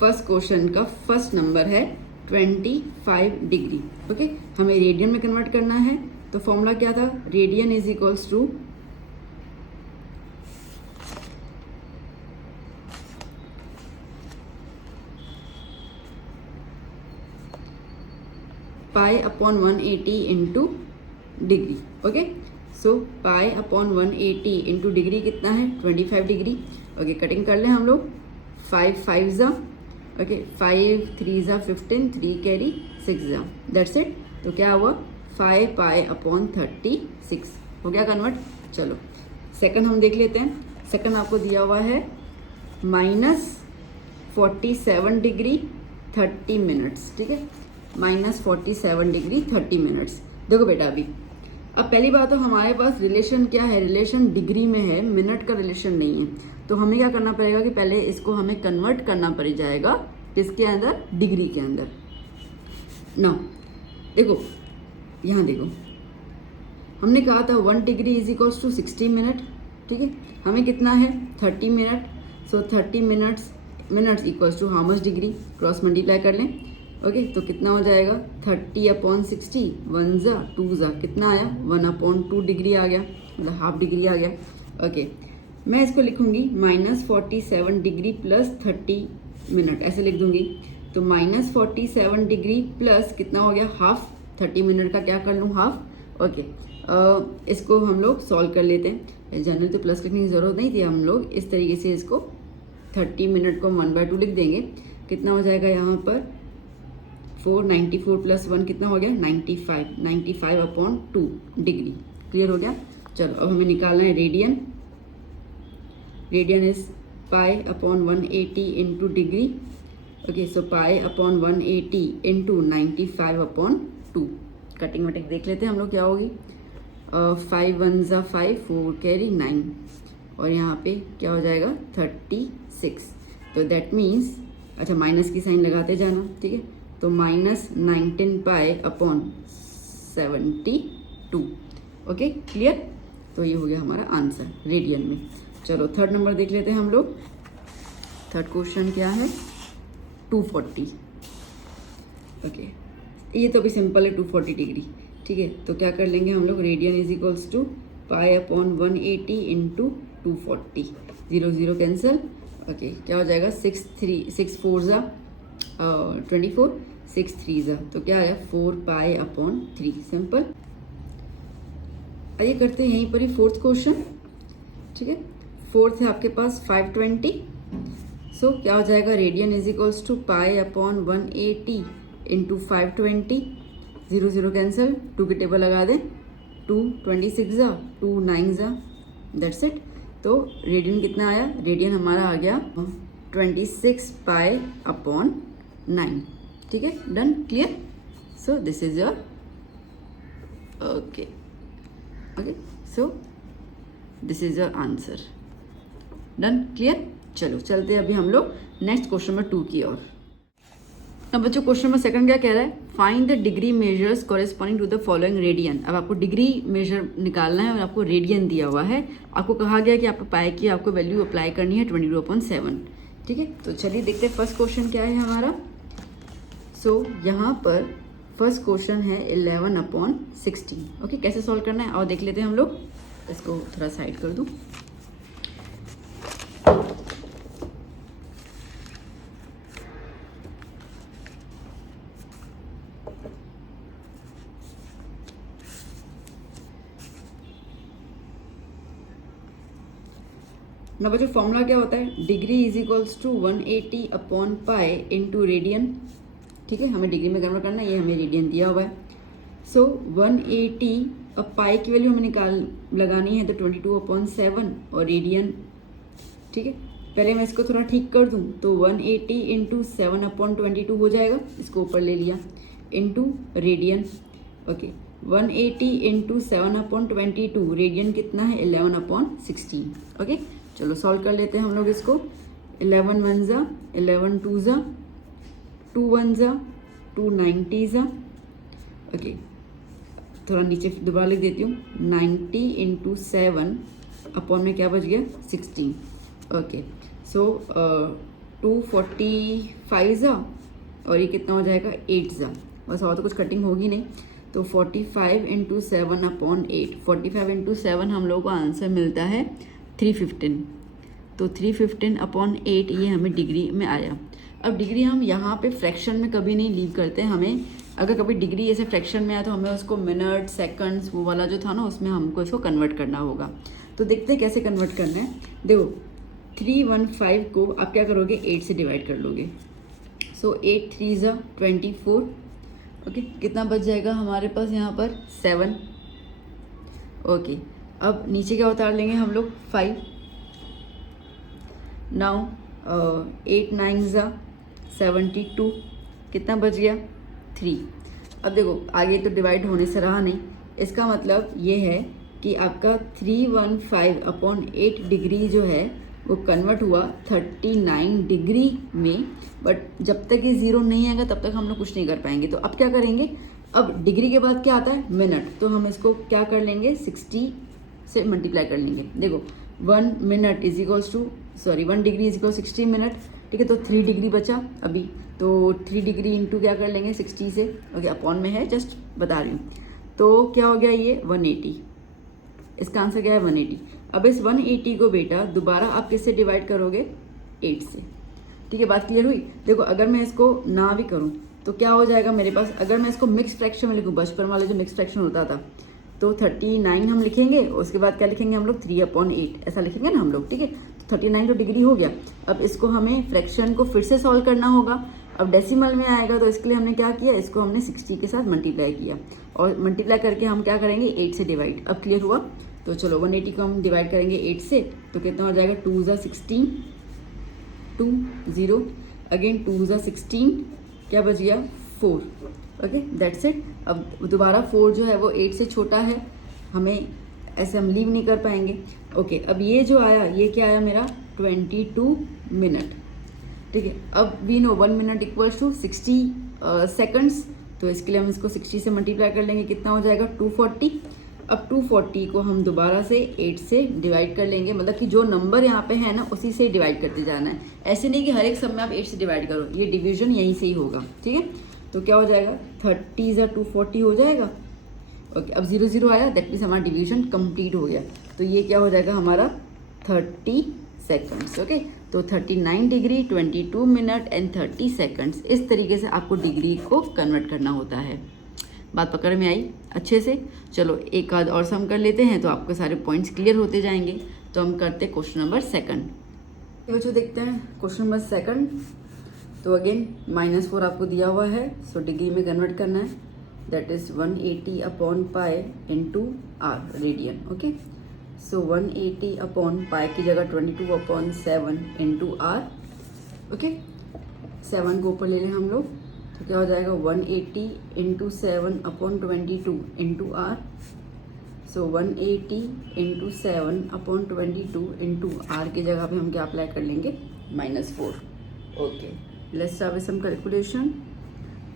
फर्स्ट क्वेश्चन का फर्स्ट नंबर है 25 डिग्री। ओके, हमें रेडियन में कन्वर्ट करना है, तो फॉर्मूला क्या था, radian is equals to pi upon 180 into degree. Okay, so pi upon 180 into degree कितना है, 25 डिग्री। ओके, कटिंग कर लें हम लोग, 5 5 जा, ओके 5 3 जा 15, 3 कैरी 6 जा, दैट्स इट। तो क्या हुआ, 5 पाई अपॉन 36 हो गया कन्वर्ट। चलो सेकंड हम देख लेते हैं। सेकंड आपको दिया हुआ है -47 डिग्री 30 मिनट्स। ठीक है, -47 डिग्री 30 मिनट्स। देखो बेटा, अभी अब पहली बात तो हमारे पास रिलेशन क्या है, रिलेशन डिग्री में है, मिनट का रिलेशन नहीं है। तो हमें क्या करना पड़ेगा कि पहले इसको हमें कन्वर्ट करना पड़ जाएगा किसके अंदर, डिग्री के अंदर। ना देखो, यहाँ देखो, हमने कहा था 1 degree is equals to 60 minute. ठीक है, हमें कितना है 30 minute. So 30 minutes equals to how much degree, cross multiply कर लें। ओके, तो कितना हो जाएगा 30 अपॉन 60, 1 जा 2 जा, कितना आया 1 अपॉन 2 डिग्री आ गया, मतलब हाफ डिग्री आ गया। ओके, मैं इसको लिखूंगी -47 डिग्री प्लस 30 मिनट, ऐसे लिख दूंगी। तो -47 डिग्री प्लस कितना हो गया, हाफ। 30 मिनट का क्या कर लूँ, हाफ। ओके, इसको हम लोग सॉल्व कर लेते हैं। जनरल तो प्लस लिखने की ज़रूरत नहीं थी, हम लोग इस तरीके से इसको 30 मिनट को 1/2 लिख देंगे। कितना हो जाएगा यहाँ पर 494 प्लस 1 कितना हो गया 95 अपॉन 2 डिग्री। क्लियर हो गया। चलो अब हमें निकालना है radian. Radian is pi upon 180 into degree. Okay, so pi upon 180 into 95 upon 2। Cutting वटिंग देख लेते हैं हम लोग क्या होगी। 5 1 ज़ा 5, 4 कैरी 9, और यहाँ पे क्या हो जाएगा 36। तो दैट मीन्स, अच्छा माइनस की साइन लगाते जाना, ठीक है। तो minus 19 pi upon 72। Okay clear. तो ये हो गया हमारा आंसर रेडियन में। चलो थर्ड नंबर देख लेते हैं हम लोग। थर्ड क्वेश्चन क्या है, 240। ओके, ये तो अभी सिंपल है, 240 डिग्री, ठीक है। तो क्या कर लेंगे हम लोग, radian is equals to pi upon 180 into 240, 0 0 cancel. Okay, क्या हो जाएगा 6 4 ज़ा 24, 6 3 ज़ा, तो क्या है 4 पाई अपॉन 3, सिंपल। आइए करते हैं यहीं पर ही फोर्थ क्वेश्चन, ठीक है। फोर्थ है आपके पास 520। सो क्या हो जाएगा, radian is equals to pi upon 180 into 520, 0 0 cancel, 2 की टेबल लगा दें, 2 26 ज़ा 2 9 ज़ा, दैट्स इट। तो रेडियन कितना आया, रेडियन हमारा आ गया 26 पाई अपॉन 9, ठीक है। Done, clear. So this is your okay, so this is your answer. Done, clear. चलो चलते हैं अभी हम लोग नेक्स्ट क्वेश्चन नंबर 2 की ओर। अब बच्चों क्वेश्चन नंबर सेकंड क्या कह रहा है, find the degree measures corresponding to the following radian. अब आपको डिग्री मेजर निकालना है और आपको रेडियन दिया हुआ है। आपको कहा गया कि आपको पाई की आपको वैल्यू अप्लाई करनी है 22/7, ठीक है। तो चलिए देखते हैं फर्स्ट क्वेश्चन क्या है हमारा। सो यहाँ पर फर्स्ट क्वेश्चन है 11/16। ओके, कैसे सॉल्व करना है और देख लेते हैं हम लोग। इसको थोड़ा साइड कर दूँ। ना बच्चों फॉर्मूला क्या होता है, degree is equals to 180 upon pi into radian, ठीक है। हमें डिग्री में कन्वर्ट करना है, ये हमें रेडियन दिया हुआ है। सो 180, अब पाई की वैल्यू हमें लगानी है तो 22/7 और रेडियन, ठीक है। पहले मैं इसको थोड़ा ठीक कर दूं तो 180 इंटू 7/22 हो जाएगा, इसको ऊपर ले लिया, into radian. Okay, 180 into 7/22, radian कितना है 11/16। ओके, चलो सॉल्व कर लेते हैं हम लोग इसको। 11 1 ज़ा 11 2 ज़ा 2 1 ज़ा 2 90 ज़ा। ओके, थोड़ा नीचे दोबारा लिख देती हूँ, 90 इंटू 7 अपॉन में क्या बच गया 16। ओके, सो 245 ज़ा और ये कितना हो जाएगा 8 ज़ा, बस और तो कुछ कटिंग होगी नहीं। तो 45 इंटू 7 अपॉन 8, 45 इंटू 7 हम लोगों को आंसर मिलता है 315। तो 315 अपॉन 8 ये हमें डिग्री में आया। अब डिग्री हम यहाँ पे फ्रैक्शन में कभी नहीं लीव करते हैं। हमें अगर कभी डिग्री ऐसे फ्रैक्शन में आया तो हमें उसको मिनट सेकंड्स वो वाला जो था ना उसमें हमको इसको कन्वर्ट करना होगा। तो देखते हैं कैसे कन्वर्ट करना है। देखो 315 को आप क्या करोगे 8 से डिवाइड कर लोगे। सो 8 3 ज़ा 24। ओके, कितना बच जाएगा हमारे पास यहाँ पर 7। ओके, अब नीचे क्या उतार लेंगे हम लोग 5। नाउ 8 9 ज़ा 72, कितना बच गया 3। अब देखो आगे तो डिवाइड होने से रहा नहीं, इसका मतलब ये है कि आपका 315 अपॉन 8 डिग्री जो है वो कन्वर्ट हुआ 39 डिग्री में। बट जब तक ये 0 नहीं आएगा तब तक हम लोग कुछ नहीं कर पाएंगे। तो अब क्या करेंगे, अब डिग्री के बाद क्या आता है मिनट, तो हम इसको क्या कर लेंगे 60 से मल्टीप्लाई कर लेंगे। देखो 1 minute is equals to 1 degree is equal 60 minute, ठीक है। तो 3 डिग्री बचा अभी, तो 3 डिग्री इंटू क्या कर लेंगे 60 से। ओके, अपॉन में है, जस्ट बता रही हूँ। तो क्या हो गया ये 180, इसका आंसर क्या है 180। अब इस 180 को बेटा दोबारा आप किससे डिवाइड करोगे 8 से, ठीक है। बात क्लियर हुई। देखो अगर मैं इसको ना भी करूँ तो क्या हो जाएगा मेरे पास, अगर मैं इसको मिक्स फ्रैक्शन में लिखूँ, बचपन वाले जो मिक्स फ्रैक्शन होता था, तो 39 हम लिखेंगे, उसके बाद क्या लिखेंगे हम लोग 3/8 ऐसा लिखेंगे ना हम लोग, ठीक है। तो 39 तो डिग्री हो गया। अब इसको हमें फ्रैक्शन को फिर से सॉल्व करना होगा। अब डेसिमल में आएगा तो इसके लिए हमने क्या किया, इसको हमने 60 के साथ मल्टीप्लाई किया और मल्टीप्लाई करके हम क्या करेंगे 8 से डिवाइड। अब क्लियर हुआ। तो चलो 180 को हम डिवाइड करेंगे 8 से, तो कितना हो जाएगा 2 ज़ा 16, 2 0 अगेन 2 ज़ा 16, क्या बच गया 4। Okay that's it. अब दोबारा 4 जो है वो 8 से छोटा है, हमें ऐसे हम लीव नहीं कर पाएंगे। ओके अब ये जो आया ये क्या आया मेरा 22 मिनट। ठीक है, अब we know 1 minute equals to 60 seconds, तो इसके लिए हम इसको 60 से मल्टीप्लाई कर लेंगे, कितना हो जाएगा 240। अब 240 को हम दोबारा से 8 से डिवाइड कर लेंगे, मतलब कि जो नंबर यहाँ पे है ना उसी से डिवाइड करते जाना है, ऐसे नहीं कि हर एक सब में आप 8 से डिवाइड करो, ये डिवीजन यहीं से ही होगा। ठीक है, तो क्या हो जाएगा 30 ज़ा 240 हो जाएगा। ओके अब 0 0 आया, दैट मीन्स हमारा डिवीजन कंप्लीट हो गया, तो ये क्या हो जाएगा हमारा 30 सेकंड्स। ओके तो 39 डिग्री 22 मिनट एंड 30 सेकंड्स, इस तरीके से आपको डिग्री को कन्वर्ट करना होता है। बात पकड़ में आई अच्छे से? चलो एक आध और सम कर लेते हैं तो आपके सारे पॉइंट्स क्लियर होते जाएंगे। तो हम करते हैं क्वेश्चन नंबर 2। बच्चों देखते हैं क्वेश्चन नंबर 2। तो अगेन -4 आपको दिया हुआ है, सो डिग्री में कन्वर्ट करना है, that is 180 upon pi into R radian. Okay so 180 upon pi की जगह 22 अपॉन 7 इंटू आर। ओके 7 को ऊपर ले लें हम लोग, तो क्या हो जाएगा 180 into 7 upon 22 into R. So 180 into 7 upon 22 into R की जगह पे हम क्या अप्लाई कर लेंगे -4। Okay let's start with some calculation.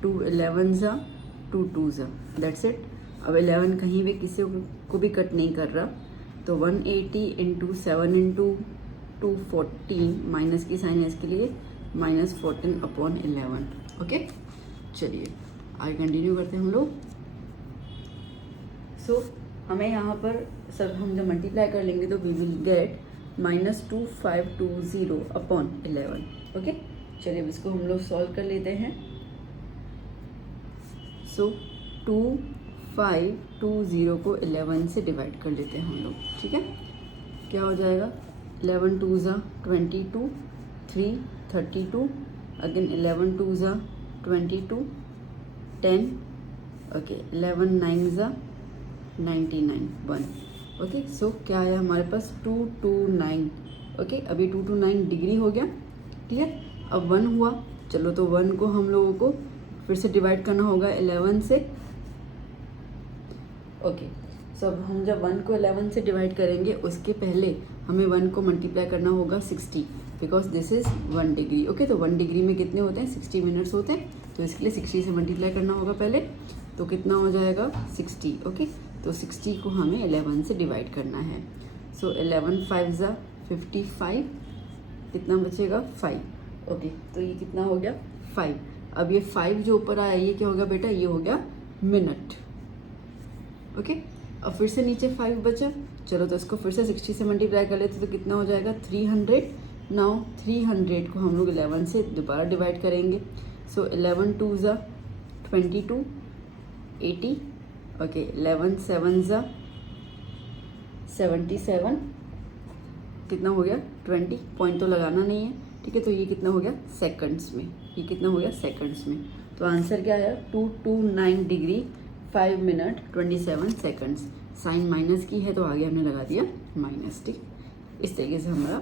2 11 ज़ा 2 2 ज़ा, दैट्स इट। अब 11 कहीं भी किसी को भी कट नहीं कर रहा, तो 180 इंटू 7 इंटू 214, माइनस की साइन है इसके लिए, -14 अपॉन 11। ओके चलिए आगे कंटिन्यू करते हैं हम लोग। सो हमें यहाँ पर सब हम जब मल्टीप्लाई कर लेंगे तो वी विल गेट -2520 अपॉन 11। ओके चलिए अब इसको हम लोग सॉल्व कर लेते हैं। सो 2520 को 11 से डिवाइड कर लेते हैं हम लोग। ठीक है, क्या हो जाएगा 11 2 ज़ा 22, 3 32, अगेन 11 2 ज़ा 22, 10, ओके 11 9 ज़ा 99, 1। ओके सो क्या आया हमारे पास 229। ओके अभी 229 डिग्री हो गया, क्लियर। अब 1 हुआ, चलो तो 1 को हम लोगों को फिर से डिवाइड करना होगा 11 से। ओके सो अब हम जब 1 को 11 से डिवाइड करेंगे उसके पहले हमें 1 को मल्टीप्लाई करना होगा 60, because this is 1 degree. Okay तो 1 डिग्री में कितने होते हैं 60 मिनट्स होते हैं, तो इसके लिए 60 से मल्टीप्लाई करना होगा पहले, तो कितना हो जाएगा 60। ओके तो 60 को हमें 11 से डिवाइड करना है। सो 11 5 ज़ा 55, कितना बचेगा 5। ओके तो ये कितना हो गया 5। अब ये 5 जो ऊपर आया ये क्या हो गया बेटा, ये हो गया मिनट। ओके अब फिर से नीचे 5 बचा, चलो तो इसको फिर से 60 से मल्टीप्लाई कर लेते तो कितना हो जाएगा 300। नाउ 300 को हम लोग 11 से दोबारा डिवाइड करेंगे। सो 11 2 ज़ा 22, 80, ओके 11 7 ज़ा 77, कितना हो गया 20, पॉइंट तो लगाना नहीं है। ठीक है तो ये कितना हो गया सेकंड्स में, ये कितना हो गया सेकंड्स में। तो आंसर क्या आया 229 degree 5 minute 27 seconds. Sign minus की है तो आगे हमने लगा दिया माइनस। ठीक इस तरीके से हमारा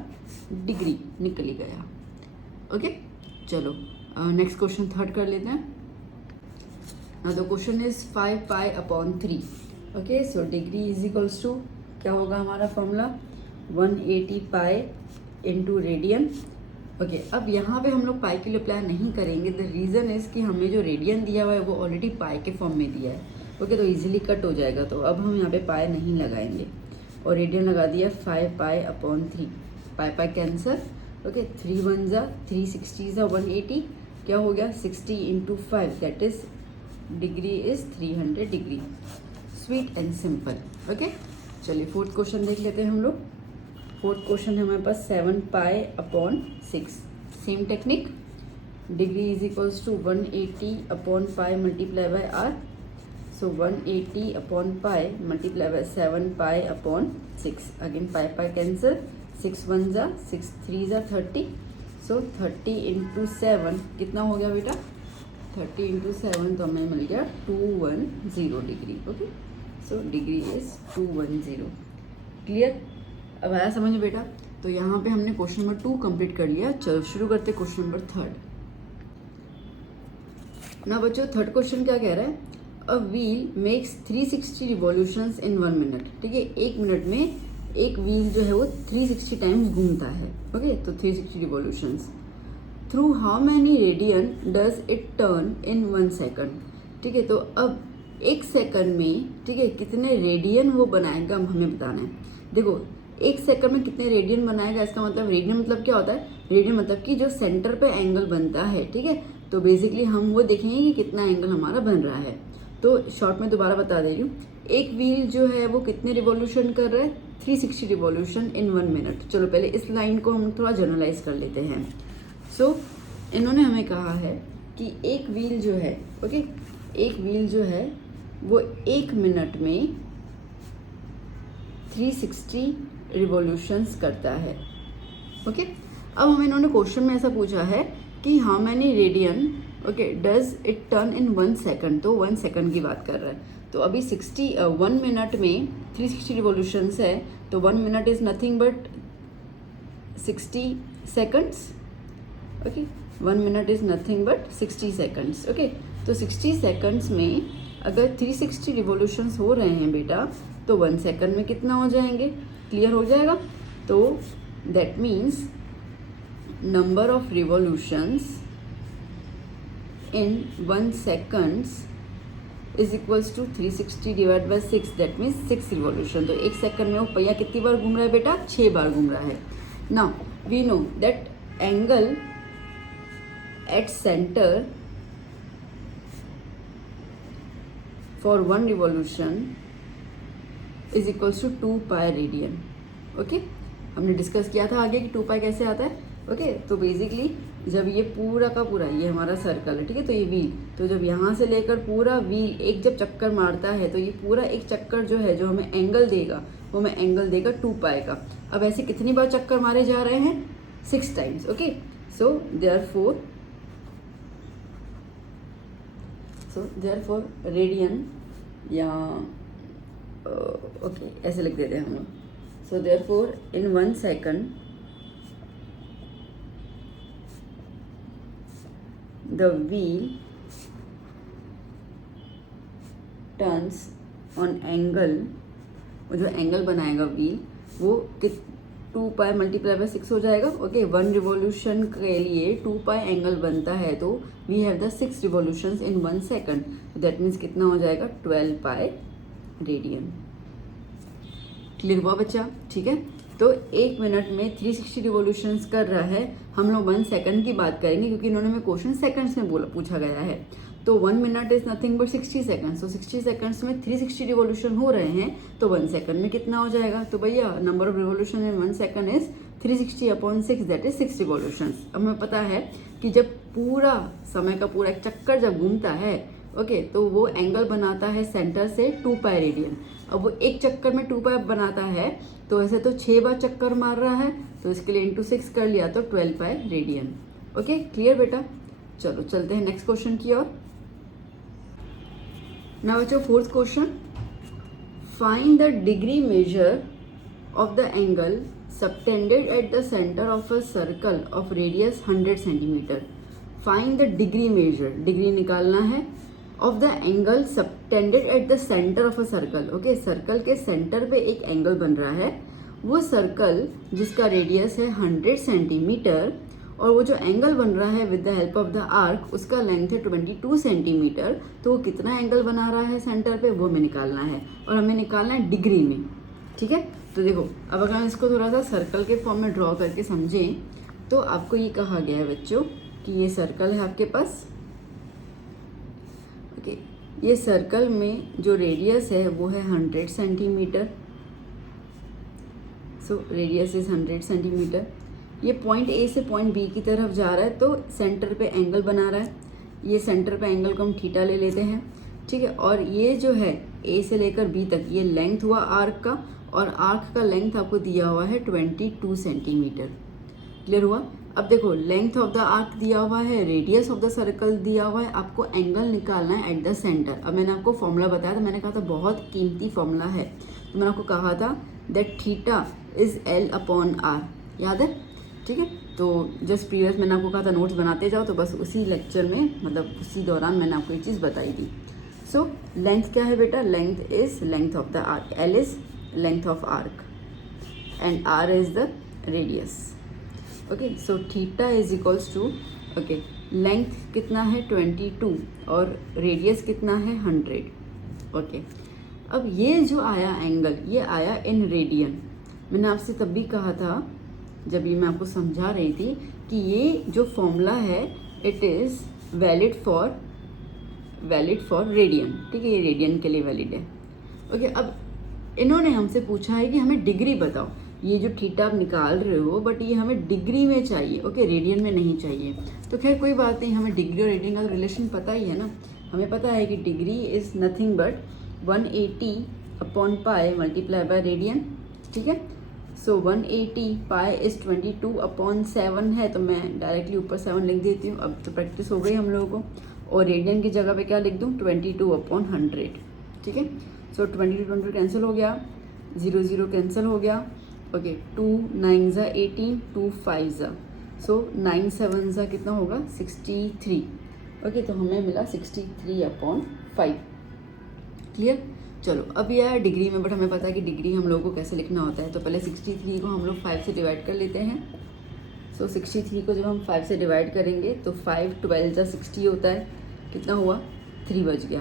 डिग्री निकल ही गया। ओके चलो नेक्स्ट क्वेश्चन 3 कर लेते हैं। The question is 5 pi upon 3। Okay so degree is equals to क्या होगा हमारा formula 180 pi into radian. Okay अब यहाँ पे हम लोग पाई के लिए अप्लाई नहीं करेंगे, द रीज़न इज़ कि हमें जो रेडियन दिया हुआ है वो ऑलरेडी पाई के फॉर्म में दिया है। ओके तो इजीली कट हो जाएगा, तो अब हम यहाँ पे पाई नहीं लगाएंगे और रेडियन लगा दिया 5 पाई अपॉन 3। पाई पाई कैंसर। ओके 3 1 ज़ा 3 60 ज़ा 180, क्या हो गया 60 into 5, that is degree is 300 degree. Sweet and simple. Okay चलिए 4th क्वेश्चन देख लेते हैं हम लोग। 4th क्वेश्चन है हमारे पास 7 pi upon 6। Same technique, degree is equals to 180 upon pi multiply by R. So 180 upon pi multiply by 7 pi upon 6, again pi pi cancel, 6 1 ज़ा 6 3 ज़ा 30। सो 30 इंटू 7 कितना हो गया बेटा 30 इंटू 7 तो हमें मिल गया 210 degree. Okay so degree is 210। Clear, अब आया समझ में बेटा। तो यहाँ पे हमने क्वेश्चन नंबर 2 कंप्लीट कर लिया। चलो शुरू करते क्वेश्चन नंबर 3। ना बच्चों थर्ड क्वेश्चन क्या कह रहा है, a wheel makes 360 revolutions in 1 minute. ठीक है, 1 मिनट में एक व्हील जो है वो 360 टाइम्स घूमता है। ओके, तो 360 revolutions. Through how many radian does it turn in 1 second. ठीक है, तो अब 1 सेकंड में, ठीक है, कितने रेडियन वो बनाएगा हमें बताना है। देखो 1 सेकंड में कितने रेडियन बनाएगा, इसका मतलब रेडियन मतलब क्या होता है, रेडियन मतलब कि जो सेंटर पे एंगल बनता है। ठीक है, तो बेसिकली हम वो देखेंगे कि कितना एंगल हमारा बन रहा है। तो शॉर्ट में दोबारा बता दे रही हूँ, एक व्हील जो है वो कितने रिवॉल्यूशन कर रहा है, 360 रिवॉल्यूशन इन 1 मिनट। चलो पहले इस लाइन को हम थोड़ा जनरलाइज कर लेते हैं। सो इन्होंने हमें कहा है कि एक व्हील जो है, ओके, एक व्हील जो है वो 1 मिनट में 360 रिवॉल्यूशंस करता है। ओके, अब हमें इन्होंने क्वेश्चन में ऐसा पूछा है कि how many radian, okay, does it turn in 1 second. तो 1 सेकंड की बात कर रहा है। तो अभी 1 मिनट में 360 रिवॉल्यूशंस है, तो 1 minute is nothing but 60 seconds. Okay, 1 minute is nothing but 60 seconds. Okay, तो 60 सेकंड्स में अगर 360 रिवॉल्यूशंस हो रहे हैं बेटा, तो 1 सेकंड में कितना हो जाएंगे, क्लियर हो जाएगा। तो that means number of revolutions in 1 seconds is equals to 360 divided by 6, that means 6 revolution. तो 1 सेकंड में वो पहिया कितनी बार घूम रहा है बेटा, 6 बार घूम रहा है। Now we know that angle at centre for 1 revolution is equals to 2 pi radian. Okay, हमने डिस्कस किया था आगे कि 2 पाई कैसे आता है। ओके, तो बेसिकली जब ये पूरा का पूरा, ये हमारा सर्कल है, ठीक है, तो ये व्हील, तो जब यहाँ से लेकर पूरा व्हील एक जब चक्कर मारता है, तो ये पूरा एक चक्कर जो है जो हमें एंगल देगा, वो हमें एंगल देगा 2 पाई का। अब ऐसे कितनी बार चक्कर मारे जा रहे हैं, 6 times. Okay, so therefore radian, या ओके ऐसे लिख देते हैं हम लोग। So therefore in 1 second the wheel turns on angle, वो जो एंगल बनाएगा व्हील वो 2 पाई मल्टीप्लाई बाय 6 हो जाएगा। ओके, 1 रिवॉल्यूशन के लिए 2 पाई एंगल बनता है, तो we have the 6 revolutions in 1 second. That means कितना हो जाएगा, 12 पाई रेडियन। क्लियर हुआ बच्चा? ठीक है, तो 1 मिनट में 360 रिवॉल्यूशंस कर रहा है। हम लोग 1 सेकंड की बात करेंगे क्योंकि इन्होंने हमें क्वेश्चन सेकंड्स में पूछा गया है। तो 1 minute is nothing but 60 seconds. तो 60 सेकंड्स में 360 रिवॉल्यूशन हो रहे हैं, तो 1 सेकंड में कितना हो जाएगा। तो भैया number of revolution in 1 second is 360/6, that is 6 revolutions. अब हमें पता है कि जब पूरा समय का पूरा एक चक्कर जब घूमता है, ओके, तो वो एंगल बनाता है सेंटर से 2 पाई रेडियन। अब वो एक चक्कर में 2 पाई बनाता है, तो ऐसे तो 6 बार चक्कर मार रहा है, तो इसके लिए इंटू 6 कर लिया तो 12 पाई रेडियन। ओके, क्लियर बेटा? चलो चलते हैं नेक्स्ट क्वेश्चन की ओर। नाउ बच्चों 4th question, find the degree measure of the angle subtended at the centre of a circle of radius 100 centimetre. Find the degree measure, degree निकालना है, of the angle subtended at the centre of a circle. Okay, circle के centre पे एक angle बन रहा है, वो circle जिसका रेडियस है 100 सेंटीमीटर, और वो जो एंगल बन रहा है with the help of the arc, उसका लेंथ है 22 सेंटीमीटर। तो वो कितना एंगल बना रहा है सेंटर पे, वो हमें निकालना है, और हमें निकालना है डिग्री में। ठीक है, तो देखो अब अगर हम इसको थोड़ा सा सर्कल के फॉर्म में ड्रॉ करके समझें, तो आपको ये कहा गया है बच्चों कि ये सर्कल है आपके पास। ओके, ये सर्कल में जो रेडियस है वो है 100 centimetre. So radius is 100 centimetre. ये पॉइंट ए से पॉइंट बी की तरफ जा रहा है, तो सेंटर पे एंगल बना रहा है। ये सेंटर पे एंगल को हम थीटा ले लेते हैं। ठीक है, और ये जो है ए से लेकर बी तक ये लेंथ हुआ आर्क का, और आर्क का लेंथ आपको दिया हुआ है 22 सेंटीमीटर। क्लियर हुआ? अब देखो लेंथ ऑफ द आर्क दिया हुआ है, रेडियस ऑफ द सर्कल दिया हुआ है, आपको एंगल निकालना है एट द सेंटर। अब मैंने आपको फॉर्मूला बताया था, मैंने कहा था बहुत कीमती फॉर्मूला है। तो मैंने आपको कहा था दैट थीटा इज L/R, याद है? ठीक है। तो जस्ट प्रीवियस मैंने आपको कहा था नोट्स बनाते जाओ, तो बस उसी लेक्चर में मतलब उसी दौरान मैंने आपको ये चीज़ बताई थी। सो लेंथ क्या है बेटा, length is length of the arc, L is length of arc and R is the radius. Okay, so theta is equals to, okay, length कितना है 22 और रेडियस कितना है 100। ओके, अब ये जो आया एंगल, ये आया इन रेडियन। मैंने आपसे तब भी कहा था जब ये मैं आपको समझा रही थी कि ये जो फॉर्मूला है it is valid for radian, ठीक है, ये रेडियन के लिए वैलिड है। ओके, अब इन्होंने हमसे पूछा है कि हमें डिग्री बताओ। ये जो थीटा आप निकाल रहे हो बट ये हमें डिग्री में चाहिए, ओके, रेडियन में नहीं चाहिए। तो खैर कोई बात नहीं, हमें डिग्री और रेडियन का रिलेशन पता ही है ना। हमें पता है कि degree is nothing but 180 upon pi multiply by radian, ठीक है। सो 180 पाई इज़ 22 अपॉन 7 है, तो मैं डायरेक्टली ऊपर 7 लिख देती हूँ। अब तो प्रैक्टिस हो गई हम लोगों को। और रेडियन की जगह पे क्या लिख दूँ, 22 अपॉन 100, ठीक है। सो 22 कैंसिल हो गया, 0 0 कैंसिल हो गया। ओके, 2 9 ज़ा 18, 2 5 ज़ा, सो 9 7 ज़ा कितना होगा 63। ओके, तो हमें मिला 63 अपॉन 5। क्लियर। चलो अब ये आया डिग्री में, बट हमें पता है कि डिग्री हम लोगों को कैसे लिखना होता है। तो पहले 63 को हम लोग 5 से डिवाइड कर लेते हैं। सो 63 को जब हम 5 से डिवाइड करेंगे तो 5 12 जा 60 होता है, कितना हुआ 3 बच गया।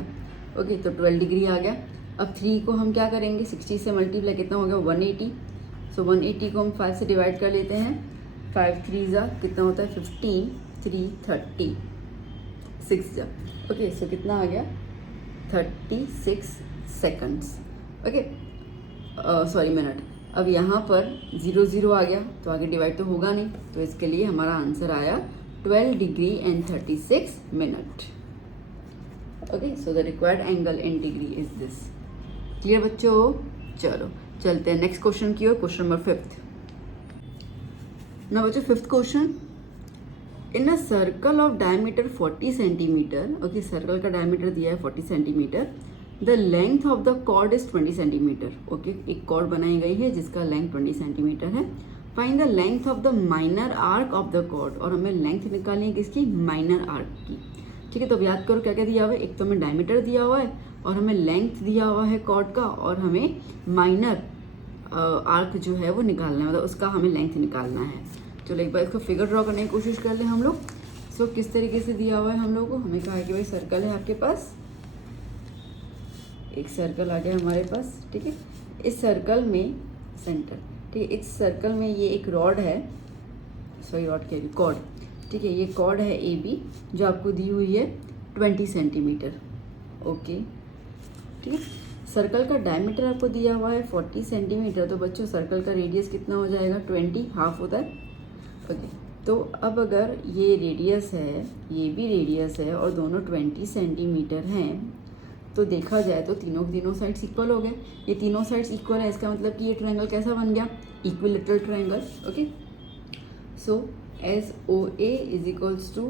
ओके, तो 12 डिग्री आ गया। अब 3 को हम क्या करेंगे, 60 से मल्टीप्लाई कितना हो गया 180। सो 180 को हम 5 से डिवाइड कर लेते हैं, 5 3 जा कितना होता है 15, 3 30, 6 जा। ओके, सो कितना आ गया 36 सेकंड्स। Okay, sorry minute. अब यहाँ पर 0 0 आ गया तो आगे डिवाइड तो होगा नहीं, तो इसके लिए हमारा आंसर आया 12 degree and 36 minute. Okay, so the required angle in degree is this. Clear बच्चों। चलो चलते हैं नेक्स्ट क्वेश्चन की ओर, क्वेश्चन नंबर 5। ना बच्चों 5th question, in a circle of diameter 40 centimetre, okay, circle का डायमीटर दिया है 40 centimetre, the length of the chord is 20 centimetre. Okay, एक कॉर्ड बनाई गई है जिसका लेंथ 20 सेंटीमीटर है। Find the length of the minor arc of the chord, और हमें लेंथ निकालनी है किसकी, माइनर आर्क की, ठीक है। तो अब याद करो क्या क्या दिया हुआ है, एक तो हमें डायमीटर दिया हुआ है और हमें लेंथ दिया हुआ है कॉर्ड का, और हमें माइनर आर्क जो है वो निकालना है, मतलब उसका हमें लेंथ निकालना है। चलो एक बार इसको फिगर ड्रॉ करने की कोशिश कर लें हम लोग। सो किस तरीके से दिया हुआ है हम लोग को, हमें कहा है कि भाई सर्कल है आपके पास, एक सर्कल आ गया हमारे पास, ठीक है। इस सर्कल में सेंटर, ठीक है, इस सर्कल में ये एक रॉड है, सॉरी रॉड कह रही, कॉर्ड, ठीक है। ये कॉर्ड है ए बी जो आपको दी हुई है 20 सेंटीमीटर। ओके, ठीक है। सर्कल का डायमीटर आपको दिया हुआ है 40 सेंटीमीटर, तो बच्चों सर्कल का रेडियस कितना हो जाएगा 20, हाफ होता है। ओके, तो अब अगर ये रेडियस है, ये भी रेडियस है और दोनों 20 सेंटीमीटर हैं, तो देखा जाए तो तीनों साइड्स इक्वल हो गए। ये तीनों साइड्स इक्वल है, इसका मतलब कि ये ट्रायंगल कैसा बन गया, equilateral triangle. Okay, so S O A is equals to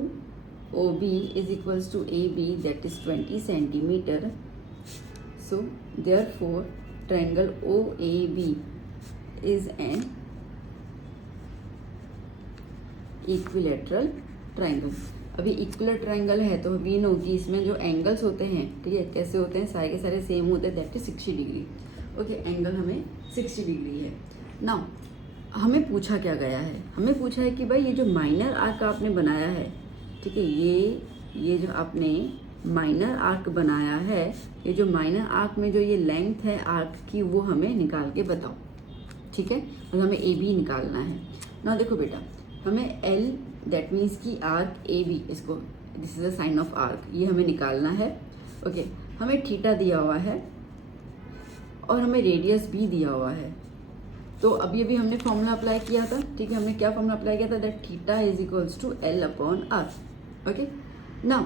O B is equals to A B, that is 20 centimetre. So therefore triangle O A B is an equilateral triangle. अभी equilateral triangle है तो we know कि इसमें जो angles होते हैं, ठीक है, कैसे होते हैं, सारे के सारे सेम होते हैं, that is 60 degree. Okay, angle हमें 60 डिग्री है। नाउ हमें पूछा क्या गया है, हमें पूछा है कि भाई ये जो माइनर आर्क आपने बनाया है, ठीक है, ये जो आपने माइनर आर्क बनाया है, ये जो माइनर आर्क में जो ये लेंथ है आर्क की, वो हमें निकाल के बताओ, ठीक है। मतलब हमें ए बी निकालना है ना। देखो बेटा, हमें एल, दैट मीन्स कि आर्क ए बी, इसको this is a sign of arc, ये हमें निकालना है। ओके, हमें थीटा दिया हुआ है और हमें रेडियस भी दिया हुआ है। तो अभी अभी हमने फॉर्मूला अप्लाई किया था, ठीक है, हमने क्या फॉर्मूला अप्लाई किया था, that theta is equals to L upon R. Okay, now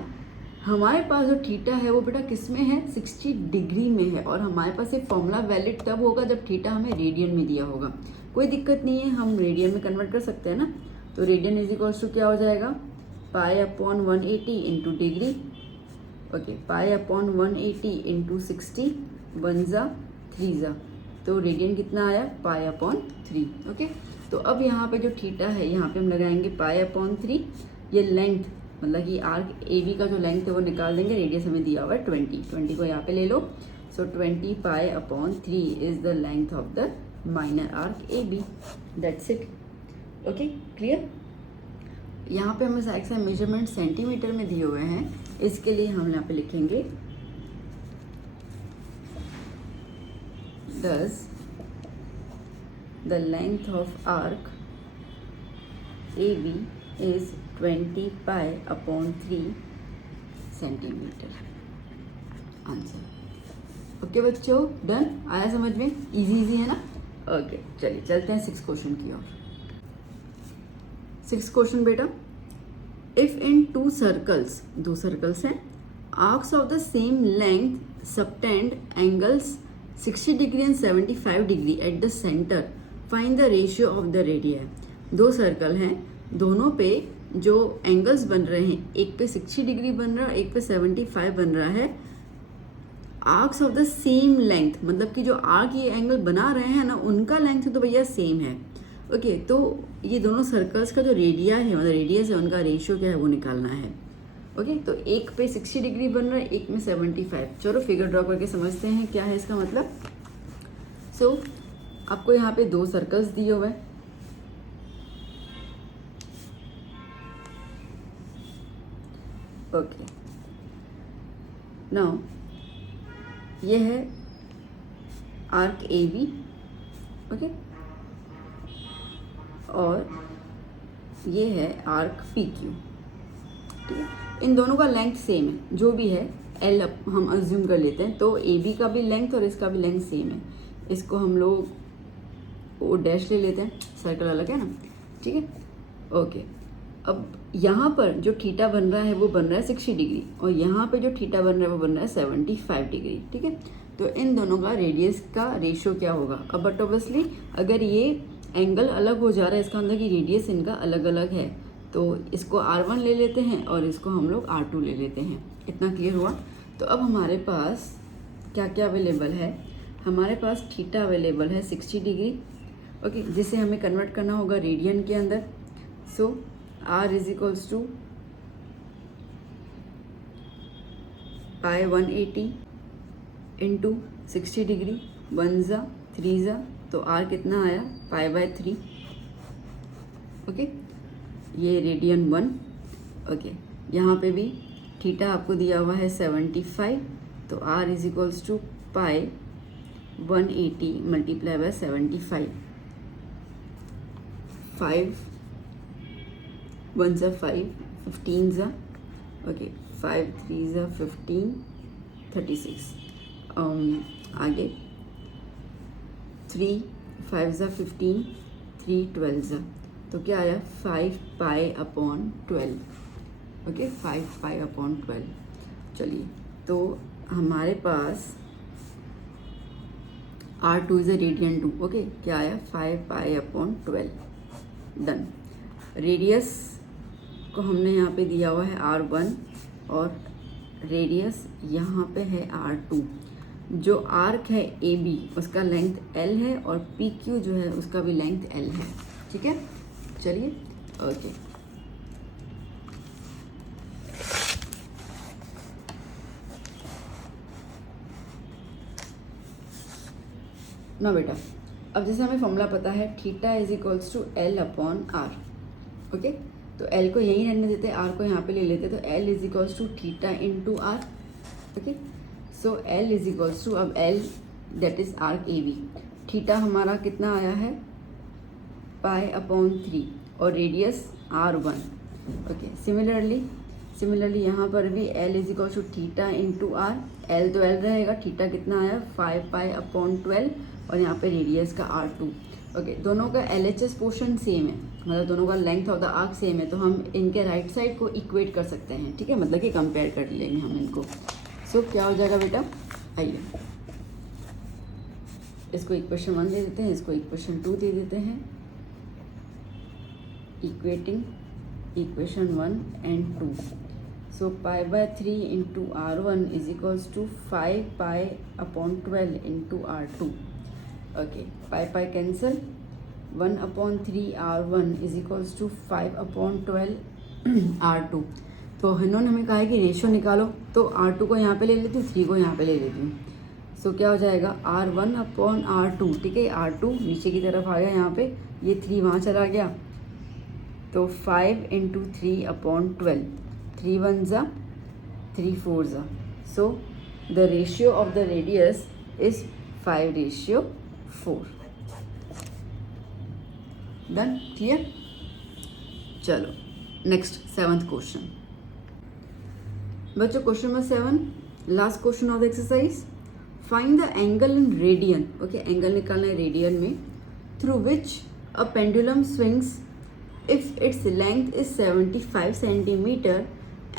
हमारे पास जो थीटा है वो बेटा किस में है, 60 डिग्री में है, और हमारे पास ये फॉर्मूला वैलिड तब होगा जब थीटा हमें रेडियन में दिया होगा। कोई दिक्कत नहीं है, हम रेडियन में कन्वर्ट कर सकते हैं ना। तो रेडियन इज इक्वल्स टू क्या हो जाएगा, पाई अपॉन 180 इंटू डिग्री। ओके, पाई अपॉन 180 इंटू 60, 1 जा 3 जा तो रेडियन कितना आया, पाई अपॉन 3। ओके, तो अब यहाँ पे जो थीटा है यहाँ पे हम लगाएंगे पाई अपॉन 3। ये लेंथ मतलब कि आर्क ए बी का जो लेंथ है वो निकाल देंगे, रेडियस हमें दिया हुआ है 20 को यहाँ पे ले लो। So 20 pi upon 3 is the length of the minor arc A B. That's it. Okay, clear. यहाँ पे हमें साइड से मेजरमेंट सेंटीमीटर में दिए हुए हैं, इसके लिए हम यहाँ पे लिखेंगे thus the length of arc AB is 20 pi upon 3 centimetre. Answer. Okay बच्चों, डन। आया समझ में? इजी है ना? ओके, चलिए चलते हैं 6 क्वेश्चन की ओर। 6 क्वेश्चन बेटा, इफ इन 2 सर्कल्स, 2 सर्कल्स हैं, arcs of the same length subtend angles 60 degree and 75 degree at the centre, find the ratio of the radii. 2 circle हैं, दोनों पे जो एंगल्स बन रहे हैं, एक पे 60 डिग्री बन रहा है, एक पे 75 बन रहा है। Arcs of the same length मतलब कि जो आर्क ये एंगल बना रहे हैं ना, उनका लेंथ तो भैया सेम है। ओके, तो ये दोनों सर्कल्स का जो रेडिया है मतलब रेडियस है, उनका रेशियो क्या है वो निकालना है। ओके, तो एक पे 60 डिग्री बन रहा है, एक में 75। चलो फिगर ड्रॉ करके समझते हैं क्या है इसका मतलब। सो आपको यहाँ पे 2 सर्कल्स दिए हुए हैं। ओके, नाउ ये है आर्क ए बी। ओके, और ये है आर्क पी क्यू। ठीक है, इन दोनों का लेंथ सेम है, जो भी है एल हम अज्यूम कर लेते हैं। तो ए बी का भी लेंथ और इसका भी लेंथ सेम है। इसको हम लोग ओ डैश ले लेते हैं, सर्कल अलग है ना। ठीक है, ओके। अब यहाँ पर जो थीटा बन रहा है वो बन रहा है 60 डिग्री, और यहाँ पे जो थीटा बन रहा है वो बन रहा है 75 डिग्री। ठीक है, तो इन दोनों का रेडियस का रेशियो क्या होगा। अब बट ऑब्वियसली अगर ये एंगल अलग हो जा रहा है, इसका मतलब कि रेडियस इनका अलग अलग है, तो इसको R1 ले लेते हैं और इसको हम लोग R2 ले लेते हैं। इतना क्लियर हुआ। तो अब हमारे पास क्या क्या अवेलेबल है, हमारे पास थीटा अवेलेबल है 60 डिग्री। ओके, जिसे हमें कन्वर्ट करना होगा रेडियन के अंदर। So R is equals to pi 180 into 60 degree, 1 ज़ा 3 ज़ा, तो R कितना आया, पाई बाय 3। ओके, ये रेडियन 1। ओके, यहाँ पे भी थीटा आपको दिया हुआ है 75, तो R is equals to pi 180 multiply by 75। 5 1 ज़ा 5, 15 ज़ा, ओके 5 3 ज़ा 15, 36। आगे 3 5 ज़ा 15, 3 12 ज़ा, तो क्या आया 5 pi upon 12। Okay, 5 pi upon 12। चलिए, तो हमारे पास R2 is a radian 2। Okay, क्या आया 5 पाई अपॉन 12। डन। रेडियस को हमने यहाँ पे दिया हुआ है R1 और रेडियस यहाँ पे है R2। जो आर्क है AB उसका लेंथ L है और PQ जो है उसका भी लेंथ L है। ठीक है, चलिए ओके। ना बेटा, अब जैसे हमें फॉर्मूला पता है theta is equals to L upon R। Okay, तो L को यहीं रहने देते, R को यहाँ पे ले लेते, तो L is equals to theta into R। Okay, so L is equals to, अब L that is arc AB, theta हमारा कितना आया है पाई अपॉन 3 और रेडियस R1। ओके, सिमिलरली यहाँ पर भी L is equal to theta into R। L तो L रहेगा, थीटा कितना आया 5 पाई अपॉन 12 और यहाँ पे रेडियस का R2। ओके, दोनों का LHS पोर्शन सेम है, मतलब दोनों का length of the arc same है, तो हम इनके राइट साइड को इक्वेट कर सकते हैं। ठीक है, मतलब कि कंपेयर कर लेंगे हम इनको। सो क्या हो जाएगा बेटा, आइए इसको इक्वेशन 1 दे देते हैं, इसको इक्वेशन 2 दे देते हैं। Equating equation 1 and 2। So pi by 3 into R1 is equals to 5 pi upon 12 into R2। Okay, pi cancel, 1/3R1 is equals to 5/12 R2। तो इन्होंने हमें कहा है कि रेशियो निकालो, तो R2 को यहाँ पे ले लेती हूँ, 3 को यहाँ पे ले लेती हूँ। सो क्या हो जाएगा R1/R2, ठीक है, R2 नीचे की तरफ आ गया यहाँ पे, ये 3 वहाँ चला गया, तो 5 × 3/12, 3 1 ज़ा 3 4 ज़ा, so the ratio of the radius is 5:4। Done, clear. चलो नेक्स्ट 7th क्वेश्चन। बच्चों question number 7, last question of the exercise. Find the angle in radian, okay, angle निकालना है रेडियन में, through which a pendulum swings if its length is 75 centimetre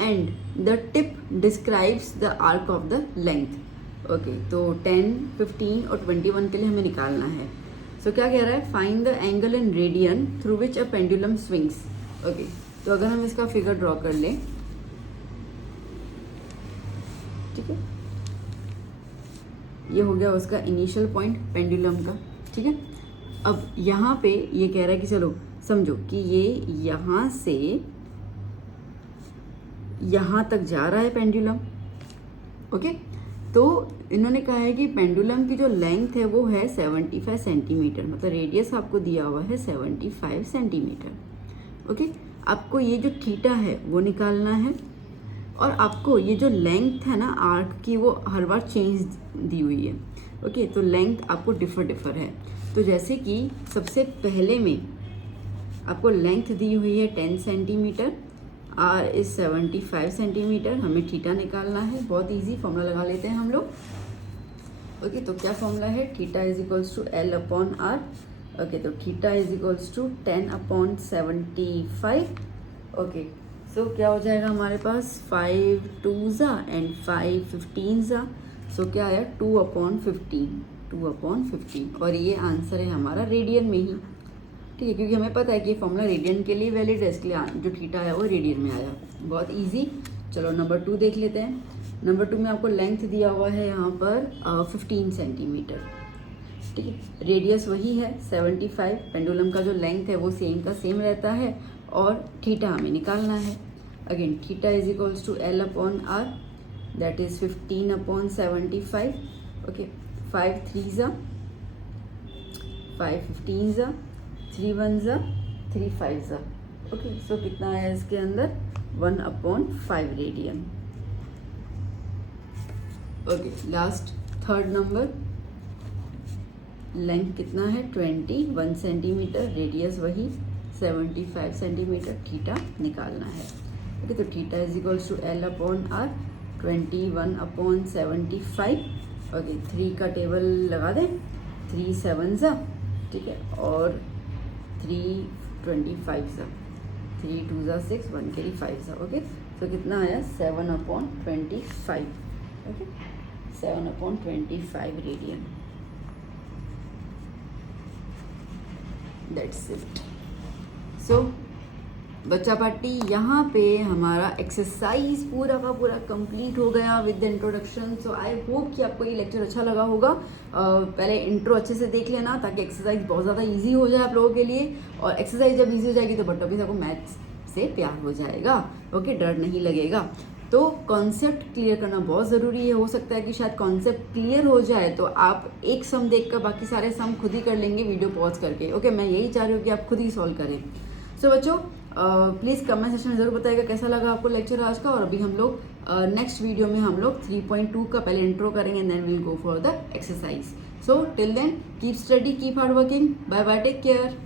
and the tip describes the arc of the length. Okay, तो 10, 15 और 21 के लिए हमें निकालना है। सो क्या कह रहा है, find the angle in radian through which a pendulum swings. Okay, तो अगर हम इसका फिगर ड्रॉ कर लें, ठीक है, ये हो गया उसका इनिशियल पॉइंट पेंडुलम का, ठीक है। अब यहाँ पे ये कह रहा है कि चलो समझो कि ये यहाँ से यहाँ तक जा रहा है पेंडुलम, ओके। तो इन्होंने कहा है कि पेंडुलम की जो लेंथ है वो है 75 सेंटीमीटर, मतलब रेडियस आपको दिया हुआ है 75 सेंटीमीटर, ओके। आपको ये जो थीटा है वो निकालना है, और आपको ये जो लेंथ है ना आर्क की, वो हर बार चेंज दी हुई है, ओके। तो लेंथ आपको डिफर है। तो जैसे कि सबसे पहले में आपको लेंथ दी हुई है 10 सेंटीमीटर, आर इज 75 सेंटीमीटर, हमें थीटा निकालना है। बहुत इजी, फॉर्मूला लगा लेते हैं हम लोग, ओके। तो क्या फॉर्मूला है, theta is equals to L/R, okay. तो theta is equals to 10/75, okay. So क्या हो जाएगा हमारे पास, 5 2 ज़ा एंड 5 15 ज़ा, सो क्या आया 2/15, और ये आंसर है हमारा रेडियन में ही, ठीक है, क्योंकि हमें पता है कि ये फॉर्मूला रेडियन के लिए वैलिड है, इसलिए जो थीटा है वो रेडियन में आया। बहुत इजी। चलो नंबर 2 देख लेते हैं। नंबर 2 में आपको लेंथ दिया हुआ है यहाँ पर 15 सेंटीमीटर, ठीक है। रेडियस वही है 75, पेंडुलम का जो लेंथ है वो सेम का सेम रहता है, और थीटा हमें निकालना है। Again theta is equals to L/R, that is 15/75, okay. 5 3 ज़ा 5 15 ज़ा, 3 1 ज़ा 3 5 ज़ा, ओके। सो कितना है इसके अंदर, 1/5 radian, okay. Last third number, length कितना है 21 सेंटीमीटर, रेडियस वही 75 सेंटीमीटर, थीटा निकालना है, ओके। तो theta is equals to L/R, 21/75, okay. 3 का टेबल लगा दें, 3 7 ज़ा, ठीक है, और 3 25 ज़ा, 3 2 ज़ा 6, 1 कैरी 5 ज़ा, ओके। तो कितना आया 7/25, ओके, 7/25 रेडियन, दैट्स इट। सो बच्चा पार्टी, यहाँ पे हमारा एक्सरसाइज पूरा का पूरा कंप्लीट हो गया with the introduction. So I hope कि आपको ये लेक्चर अच्छा लगा होगा। पहले इंट्रो अच्छे से देख लेना, ताकि एक्सरसाइज बहुत ज़्यादा इजी हो जाए आप लोगों के लिए, और एक्सरसाइज जब इजी हो जाएगी तो बट्टों आपको मैथ्स से प्यार हो जाएगा, ओके, डर नहीं लगेगा। तो कॉन्सेप्ट क्लियर करना बहुत ज़रूरी है। हो सकता है कि शायद कॉन्सेप्ट क्लियर हो जाए तो आप एक सम देखकर बाकी सारे सम खुद ही कर लेंगे वीडियो पॉज करके, ओके। मैं यही चाह रही हूँ कि आप खुद ही सॉल्व करें। सो बच्चों, प्लीज़ कमेंट सेक्शन में ज़रूर बताइएगा कैसा लगा आपको लेक्चर आज का। और अभी हम लोग नेक्स्ट वीडियो में हम लोग 3.2 का पहले इंट्रो करेंगे, and then will go for the exercise. So till then keep study, keep hard working, bye bye, take care.